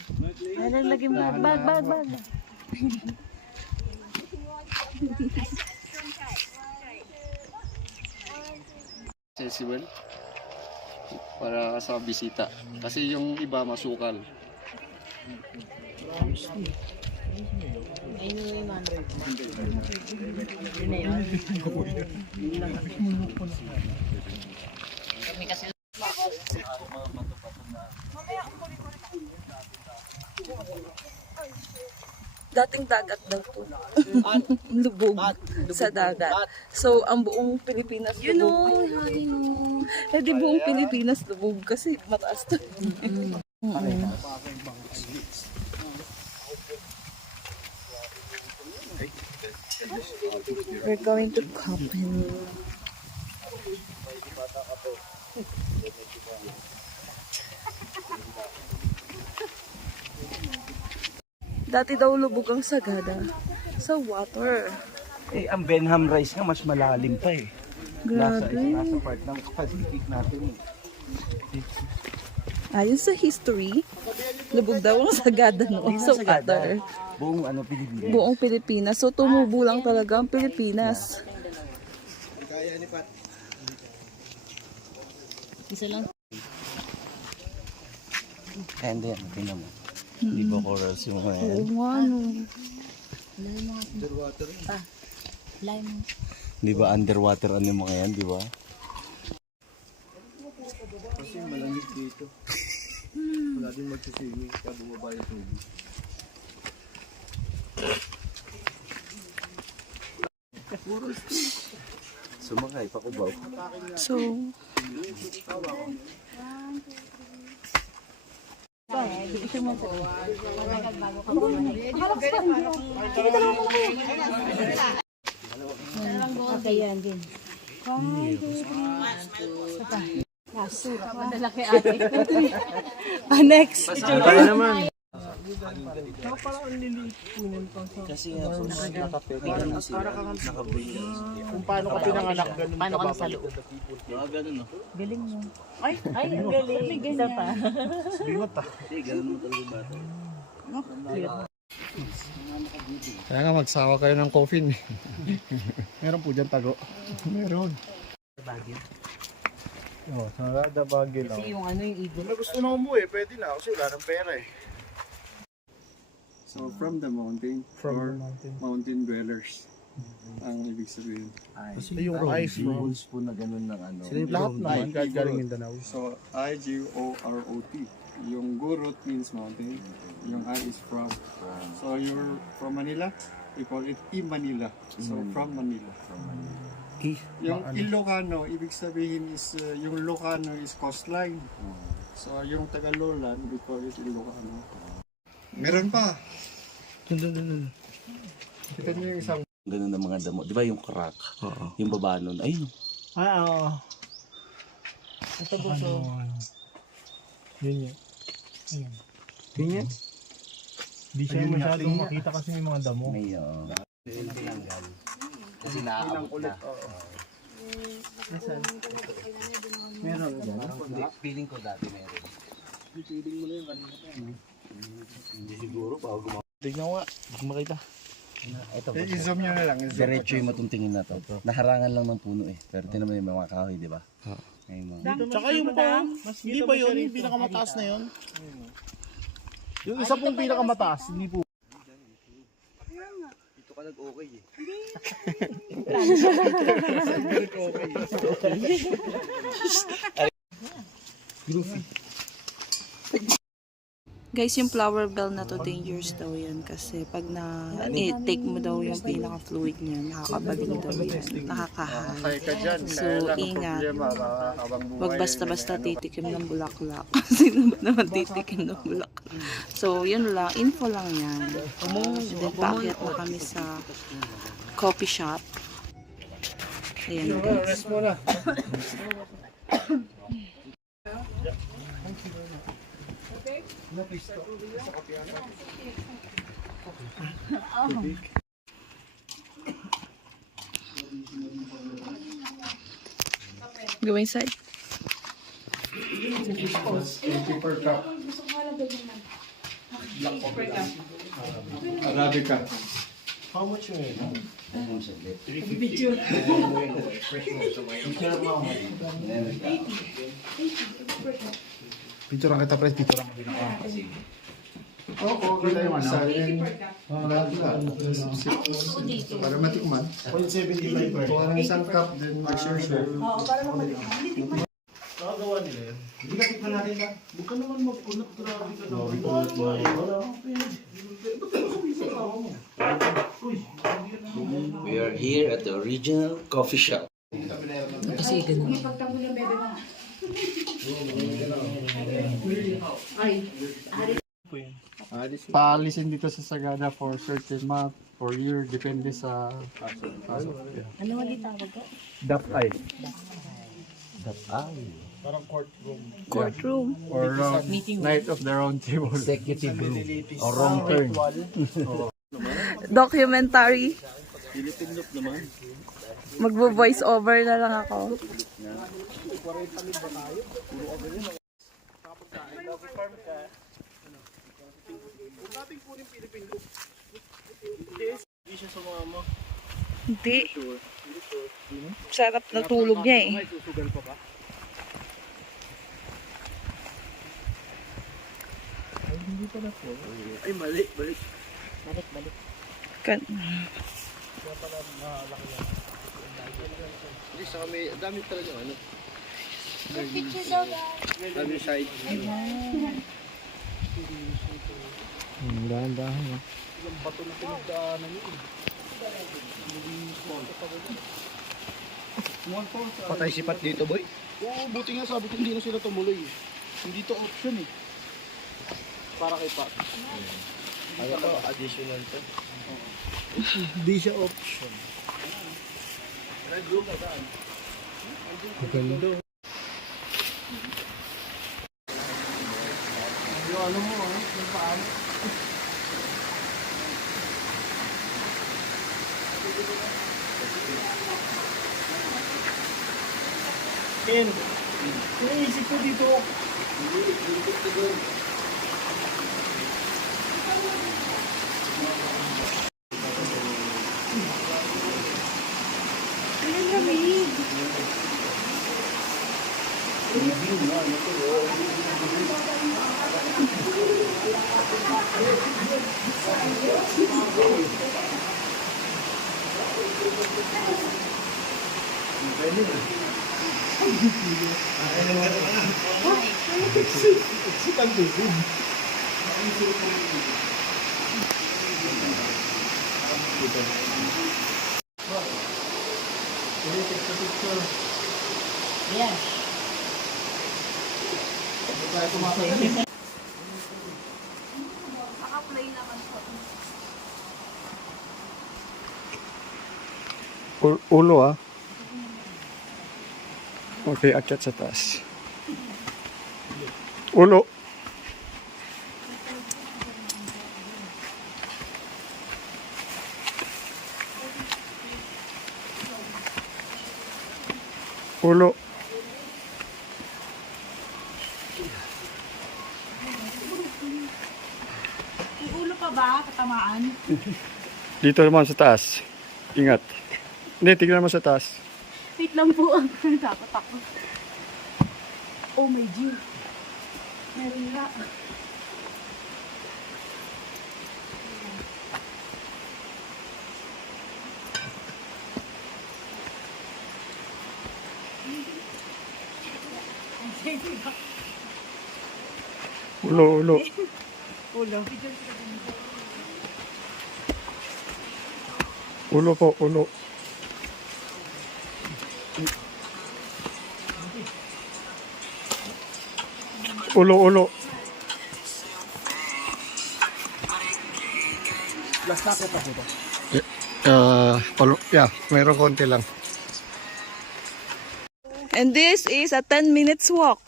Accessible para sa bisita. Kasi yung iba masukal. Dating dagat daw to. Lubog sa dagat. So, ang buong Pilipinas lubog. Di buong Pilipinas lubog kasi mataas to. We're going to Copenhagen. Dati daw lubog ang Sagada sa water. Eh, ang Benham Rice nga mas malalim pa eh. Grabe. Nasa part ng Pacific natin eh. Ayon sa history, lubog daw ang Sagada noon sa water. Buong Pilipinas. Buong Pilipinas. So tumubo lang talaga ang Pilipinas. And then, tingnan mo. Hindi ba corals yung mga yan? Oo nga, no. Di ba underwater ano yung mga yan, di ba? Kasi malamig dito. Wala din magsiswimming kaya bumaba yung tubig. Sumakay, pakubaw. So, Next. Kasi nga, kung nakapwede ganun sila, nakabuyo. Kung paano ka pinanganak, ganun Paano ka ka ba? nasa loob? Mga ganun, no? Galing mo. Ay, ang galing. Isa pa. Bingot ah. Hindi, ganun mo talaga bata. Kaya nga magsawa kayo ng coffin. Meron po dyan tago. Meron. Oh, sa Rada Baguio lang. Kasi yung ano yung ibon. Kung gusto na umuwi, pwede na kasi wala ng pera eh. So from the mountain or mountain dwellers ang ibig sabihin. Yung ice bro. Rules po na ganun ng ano. Lahat naman kahit galing Mindanao. So I-G-O-R-O-T. Yung Gurot means mountain. Yung I is from. So you're from Manila, we call it Manila. So from Manila. Yung Ilocano, ibig sabihin is yung Ilocano is coastline. So yung Tagalolan, we call it Ilocano. Meron pa. Kita niyo yung isang Ganun ng mga damo. Di ba yung crack? Yung baba nun. Ayun. Oo. Ito gusto. Yun yun. Yun yun? Di siya masyadong makita kasi may mga damo. May, kasi naaabot na. Meron. Feeling ko dati meron. Hindi siguro pa ako Tignan ko nga. Baka makita. Ito ba? i-zoom nyo na lang. Diretso yung matuntingin na to. Naharangan lang ng puno eh. Pero tinan mo yung mga kahoy, di ba? May mga... Tsaka yung pa, hindi ba yun? Yung pinakamataas na yun? Yung isa pong pinakamataas, hindi po. Dito ka nag-okay eh. Guys, yung flower bell na to, dangerous daw yan. Kasi pag na-take mo daw yung pinaka-fluid niya, nakakabalik daw yan. Nakakahan. Kaya ka dyan. So, Kaya lang ang ingat. problema, habang buhay. Wag basta-basta titikim ng bulaklak. Sino ba naman titikim ng bulaklak? So, yun lang. Info lang yan. Then, paakyat na kami sa coffee shop. Ayan, guys. Rest mo na. Go inside. 80 per cup. Arabica. How much yun? Picturean kita, press. Picturean kita. Oo, kita yung isa. Para matikman. 0.75 per. Kung anong isang cup, then mag-share. Nakagawa nila yun. Hindi na tikman natin na. Huwag ka naman mag-kunat. Grabe ka naman. We are here at the original coffee shop. Kasi ganun. Paalisin dito sa Sagada for certain month, for year, depende sa Ano ulit tawag ko? DAP-I Parang courtroom. Courtroom. or Night of the Round Table. Executive room. Or wrong turn. Documentary. Magvo-voice over na lang ako. Hindi. Sarap na tulog niya eh. Ay, mali, balik. Kan Hindi, saka may dami talaga ano. Picture daw guys. Dami side. Dahan-dahan. Patay sipat dito, boy. Oo, buti nga sabi ko hindi na sila tumuloy. Hindi to option eh. para kay Pat. Ano to? Additional to. Hindi siya option. Maganda. Yung ano mo yung paan. Ken, iniisip ko dito. Ulo ah. Okay, akyat sa taas. Ulo. Ulo. Ulo pa ba? Katamaan? Dito naman sa taas. Ingat. Hindi, tignan mo sa taas. Wait lang po. Takot ako. Oh my G. Meron nga. Ulo, ulo. Ulo. Ulo po, ulo. Ulo, ulo. Last nakit ako ba? Yeah, mayroon konti lang. And this is a 10 minutes walk.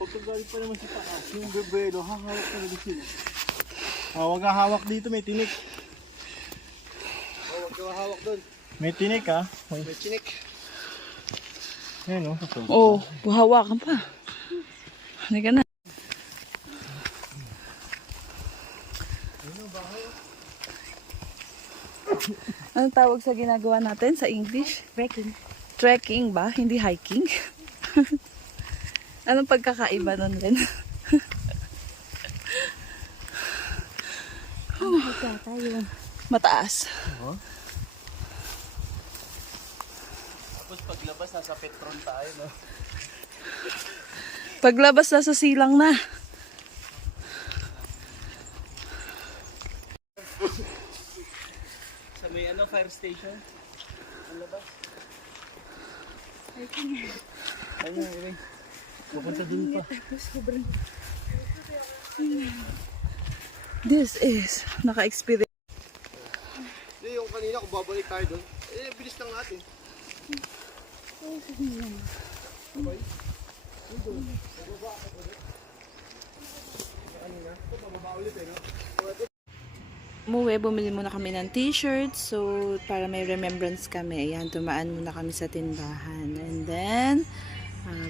Pagkagalit pa naman si Taas, yung bebelo, hahawak talaga sila. Huwag kang hawak dito, may tinik. Huwag kang hawak doon. May tinik ha? May tinik. Ayan o. Oh, hawakan pa. Halika na. Anong tawag sa ginagawa natin sa English? Trekking. Trekking ba? Hindi hiking? Anong pagkakaiba nun, Len? Mataas. Tapos paglabas, nasa Petron tayo, no? Paglabas na sa silang na. Sa may fire station. Ang labas. Ayun. Pupunta dun pa. This is naka-experience. Hindi, yung kanina kung babalik tayo doon, bilis lang natin. Umuwi, bumili muna kami ng t-shirt. So, para may remembrance kami. Ayan, dumaan muna kami sa tindahan. And then,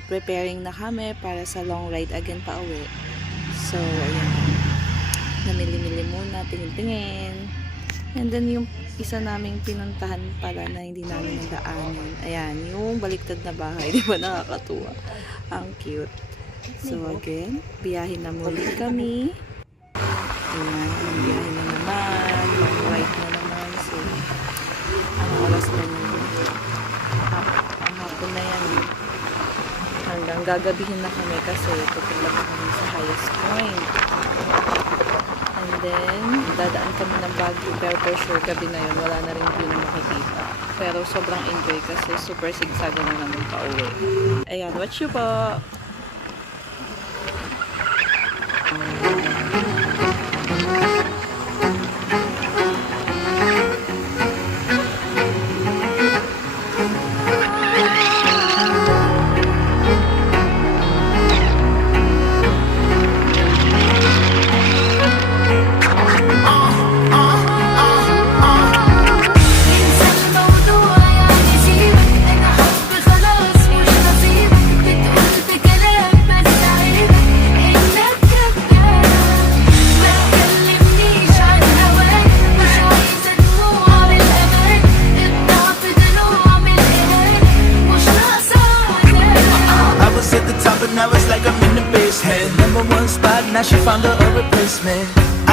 preparing na kami para sa long ride again pa uwi. So, ayan. Namili-mili muna, tingin-tingin. And then, yung isa naming pinuntahan pala na hindi namin nadaanan. Ayan, yung baliktad na bahay. Di ba nakakatuwa? Ang cute. So, again, biyahin na muli kami. Ayan, biyahin na naman. Long ride na naman. So, ang oras na yun. Ang hapon na yan. Hanggang gagabihin na kami kasi pupunta pa kami sa highest point. And then, dadaan kami ng Baguio. Pero for sure, gabi na yun, wala na rin view na makikita. Pero sobrang enjoy kasi super zigzag na namin pauwi. Ayan, watch you po! انسى الموضوع يعني سيبك انا حب خلاص مش نصيبك بتقول في كلام بس عيبك انك كذاب ما تكلمنيش عن هواك مش عايزة دموع من الامان الضعف ده نوع من الاهانة مش ناقصة عذاب I was at the top and now it's like I'm in the basement. Number one spot, now she found her a replacement.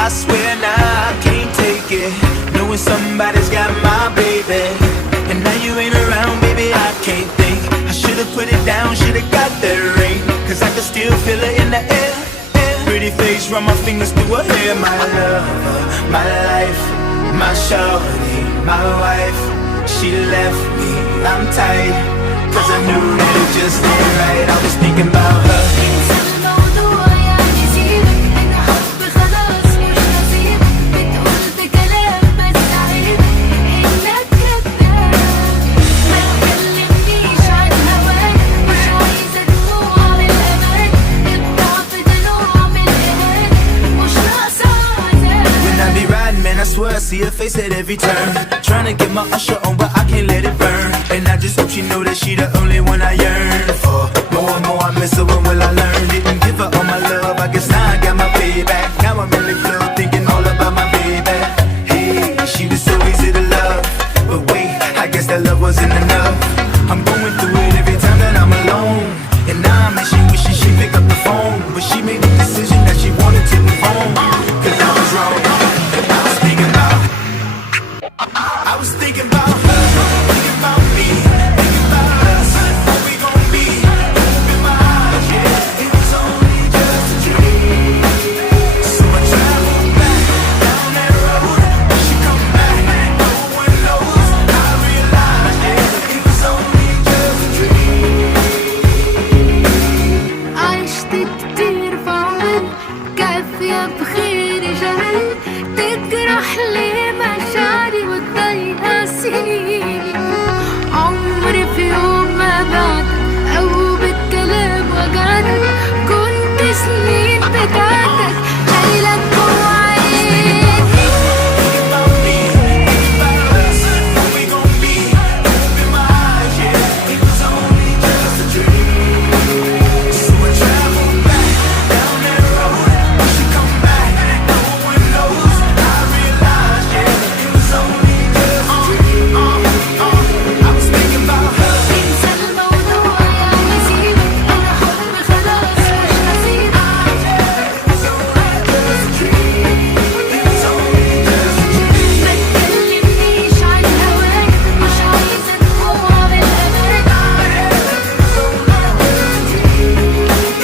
I swear now I can't take it, knowing somebody's got my baby. And now you ain't around, baby, I can't think. I should've put it down, should've got that ring, cause I can still feel it in the air. Pretty face, run my fingers through her hair. My lover, my life, my shawty, my wife. She left me, I'm tight, cause I knew that it just ain't right. I was thinking about her. انسى الموضوع يعني سيبك انا حب خلاص مش نصيبك بتقول في كلام بس عيبك انك كذاب ما تكلمنيش عن هواك مش عايزة دموع من الامان الضعف ده نوع من الاهانة مش ناقصة عذاب When I be riding, man, I swear I see her face at every turn. Trying to get my usher on, but I can't let it burn. And I just hope she know that she the only one I yearn for. More and more I miss her, when will I learn? Didn't give her all my love, I guess now I got my payback. Now I'm in the club thinking all about my baby. Hey, she was so easy to love, but wait, I guess that love wasn't enough. I'm going through it every time that I'm alone, and now I'm wishing she pick up the phone, but she made the decision that she wanted to move on. Cause I was wrong, and I was thinking about her, thinking about me, thinking about us, what we gon' be. Open my eyes, yeah, it was only just a dream. So I traveled back down that road, when she come back, no one knows. I realized, yeah, it was only just a dream. عشت كتير في عمري كافية بخير جاي تجرح لي مشاعري وتضيق سنيني عمري في يوم ما بعدك أو بالكلام وجعتك كنت سنين بتاعتك شايلك جوا عيني Thinking about me, thinking about us, what we gon' be. Open my eyes, yeah, it was only just a dream. So I traveled back down that road, when she come back, no one knows. I realized, yeah, it was only just a dream. I was thinking about her. انسى الموضوع يعني سيبك أنا حب خلاص مش نصيبك It was only just a dream. It was only just a dream. ما تكلمنيش عن هواك مش عايزة دموع من الأمان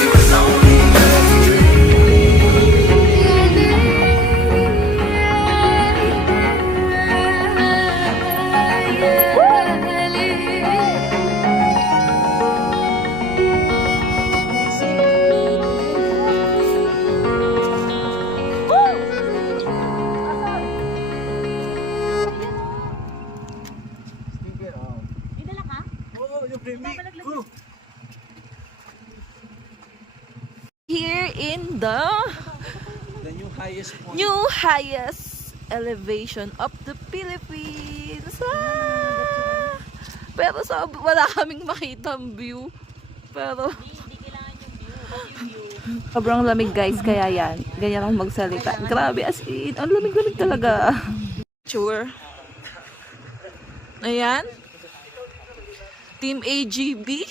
It was only just a dream. Here in the new highest elevation of the Philippines. Ah! Pero wala kaming makitang view. Pero sobrang lamig guys, kaya yan. Ganyan ako magsalita. Grabe as in. Ang lamig-lamig talaga. Sure. Ayan. Team AGB.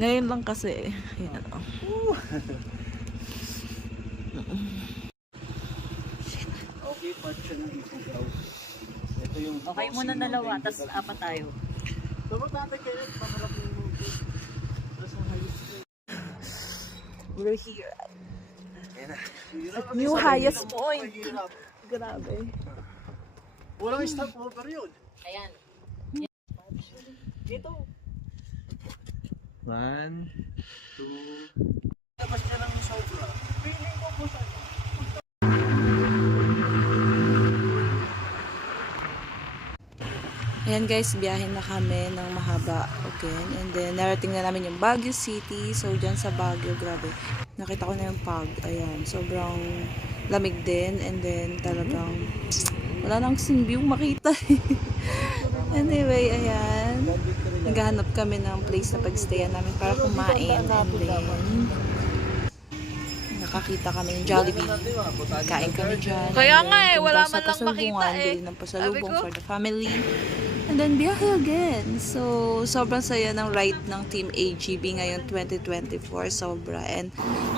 Ngayon lang kasi. Ayan o. Okay muna dalawa, tapos apat tayo. We're here at New highest point. Grabe. Walang stopover yun. Ayan. Dito. 1, 2. Labas ka ng sobra. Feeling ko po sa... Ayan guys, biyahin na kami ng mahaba again. And then, narating na namin yung Baguio City. So, dyan sa Baguio, grabe. Nakita ko na yung pag. Ayan, sobrang lamig din. And then, talagang wala nang kasing view makita. Anyway, ayan. Naghahanap kami ng place na pagstayan namin para kumain. And then, nakakita kami ng Jollibee. Kain kami dyan. Kaya nga eh, wala Punta sa man lang makita pasalubungan, eh. bili ng pasalubong Sabi ko. for the family. And then, biyahe again. So, sobrang saya ng ride ng Team AGB ngayon 2024. Sobra. And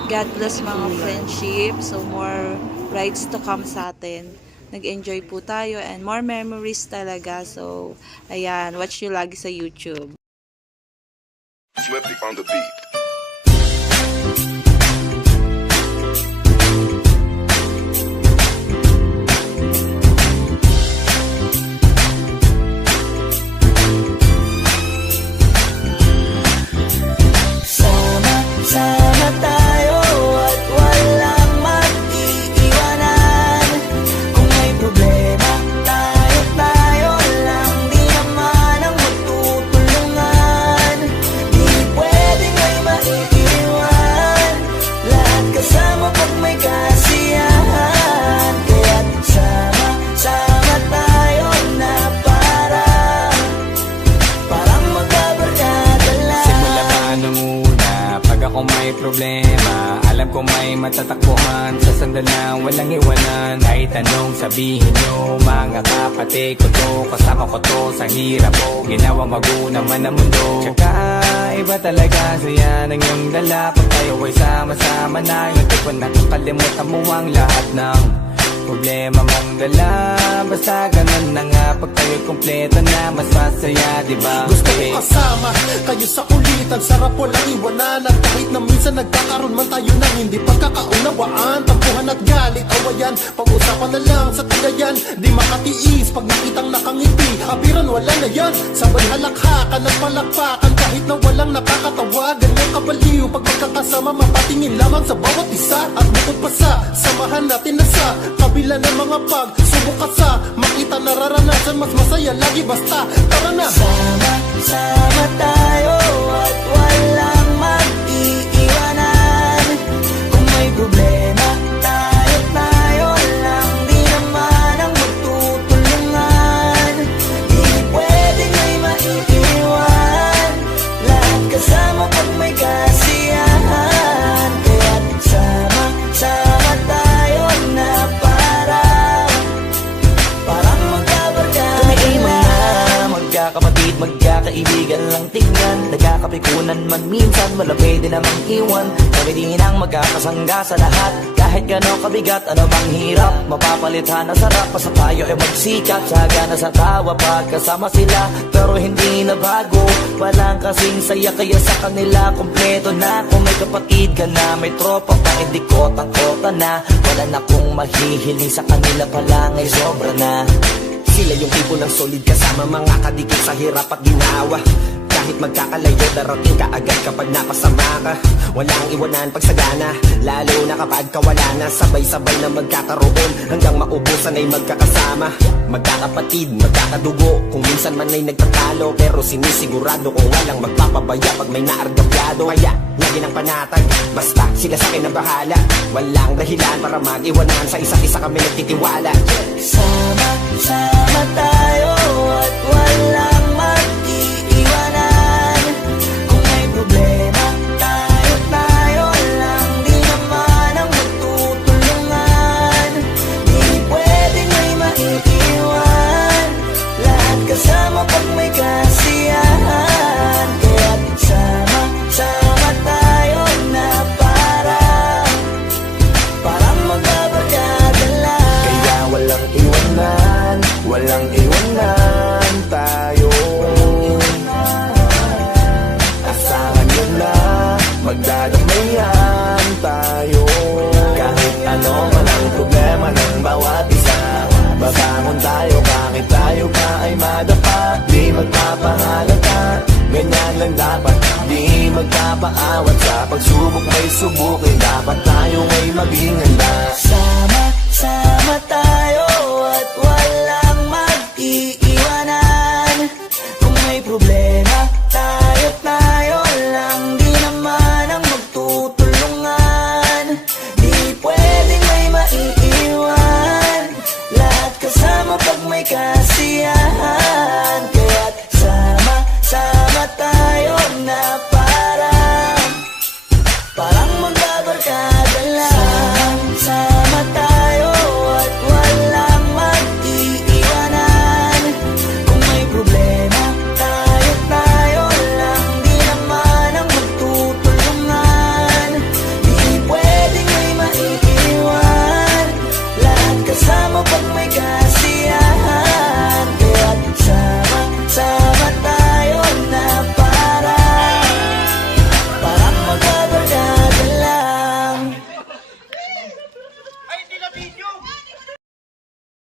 God bless mga friendship. So, more rides to come sa atin. Nag-enjoy po tayo and more memories talaga. So, ayan, watch nyo lagi sa YouTube. Swiftly on the beat. Sama tayo at walang mag-iiwanan. Kung may problema, tayo lang. Di naman ang magtutulungan. Di pwedeng may maiiwan. Lahat kasama pag may kasiyahan. Kaya't sama tayo na parang magkabarkada lang. Simula pa nung una, pag ako may problema, alam ko may matatakbuhan. Sa sandalang walang iwanan. Kahit anong sabihin nyo, mga kapatid ko to, kasama ko to sa hirap ko. Ginawa maguna man ang mundo. Tsaka iba talaga saya ng iyong dala. Pag tayo ay sama-sama na, hindi ko nakakalimutan mo ang lahat ng problema mong dala. Basta ganun na nga, pag tayo'y kumpleto na, mas masaya, diba? Gusto ko kasama kayo sa kulitan. Sarap walang iwanan. At kahit na minsan nagkakaroon man tayo ng hindi pagkakaunawaan, tampuhan at galit, awayan, pag-usapan na lang sa tagayan. Di makatiis pag nakitang nakangiti, apiran wala na yan. Sabay halakhakan at palakpakan kahit na walang nakakatawa. Ganyan kabaliw pag magkakasama, mapatingin lamang sa bawat isa. At bukod pa sa samahan natin na sa kabila ng mga pagsubok ka sa makita nararanasan, mas masaya lagi basta tara na. Sama tayo at walang mag-iiwanan. Kung may problema, tayo lang. Di naman ang magtutulungan. Di pwedeng may maiiwan. Lahat kasama pag may kasiyahan. Kaya't sama tayo na parang magkabarkada. Kami ay mga magkakapatid, magkakaibigan lang tingnan. Nagkakapikunan man minsan, malapit din namang iwan. Kami din ang magkakasangga sa lahat. Kahit gano'ng kabigat, ano bang hirap, mapapalitan na sarap. Basta tayo ay magsikat, tsaga na sa tawa pagkasama sila. Pero hindi na bago, walang kasing saya. Kaya sa kanila, kompleto na. Kung may kapatid ka na, may tropa pa, hindi kotang-kota na. Wala na kong mahihiling sa kanila pa lang ay sobra na. Sila yung tipo ng solid kasama, mga kadikit sa hirap at ginawa. Kahit magkakalayo, darating ka agad kapag napasama ka. Walang iwanan pag sagana, lalo na kapag kawala na. Sabay-sabay na magkakaroon, hanggang maubusan ay magkakasama. Magkakapatid, magkakadugo, kung minsan man ay nagtatalo. Pero sinisigurado kung walang magpapabaya pag may naargabyado. Kaya, lagi ng panatag, basta sila sa akin ang bahala. Walang dahilan para mag-iwanan, sa isa't isa kami nagtitiwala. Sama tayo at walang mag-iiwanan. Kung may problema, tayo lang. Di naman ang magtutulungan. Di pwedeng may maiiwan. Lahat kasama pag may kasiyahan. Kaya't sama tayo na parang magkabarkada lang. Kaya walang iwanan, tayo magpapaawat. Sa pagsubok may subukin, dapat tayo ay maging handa. Sama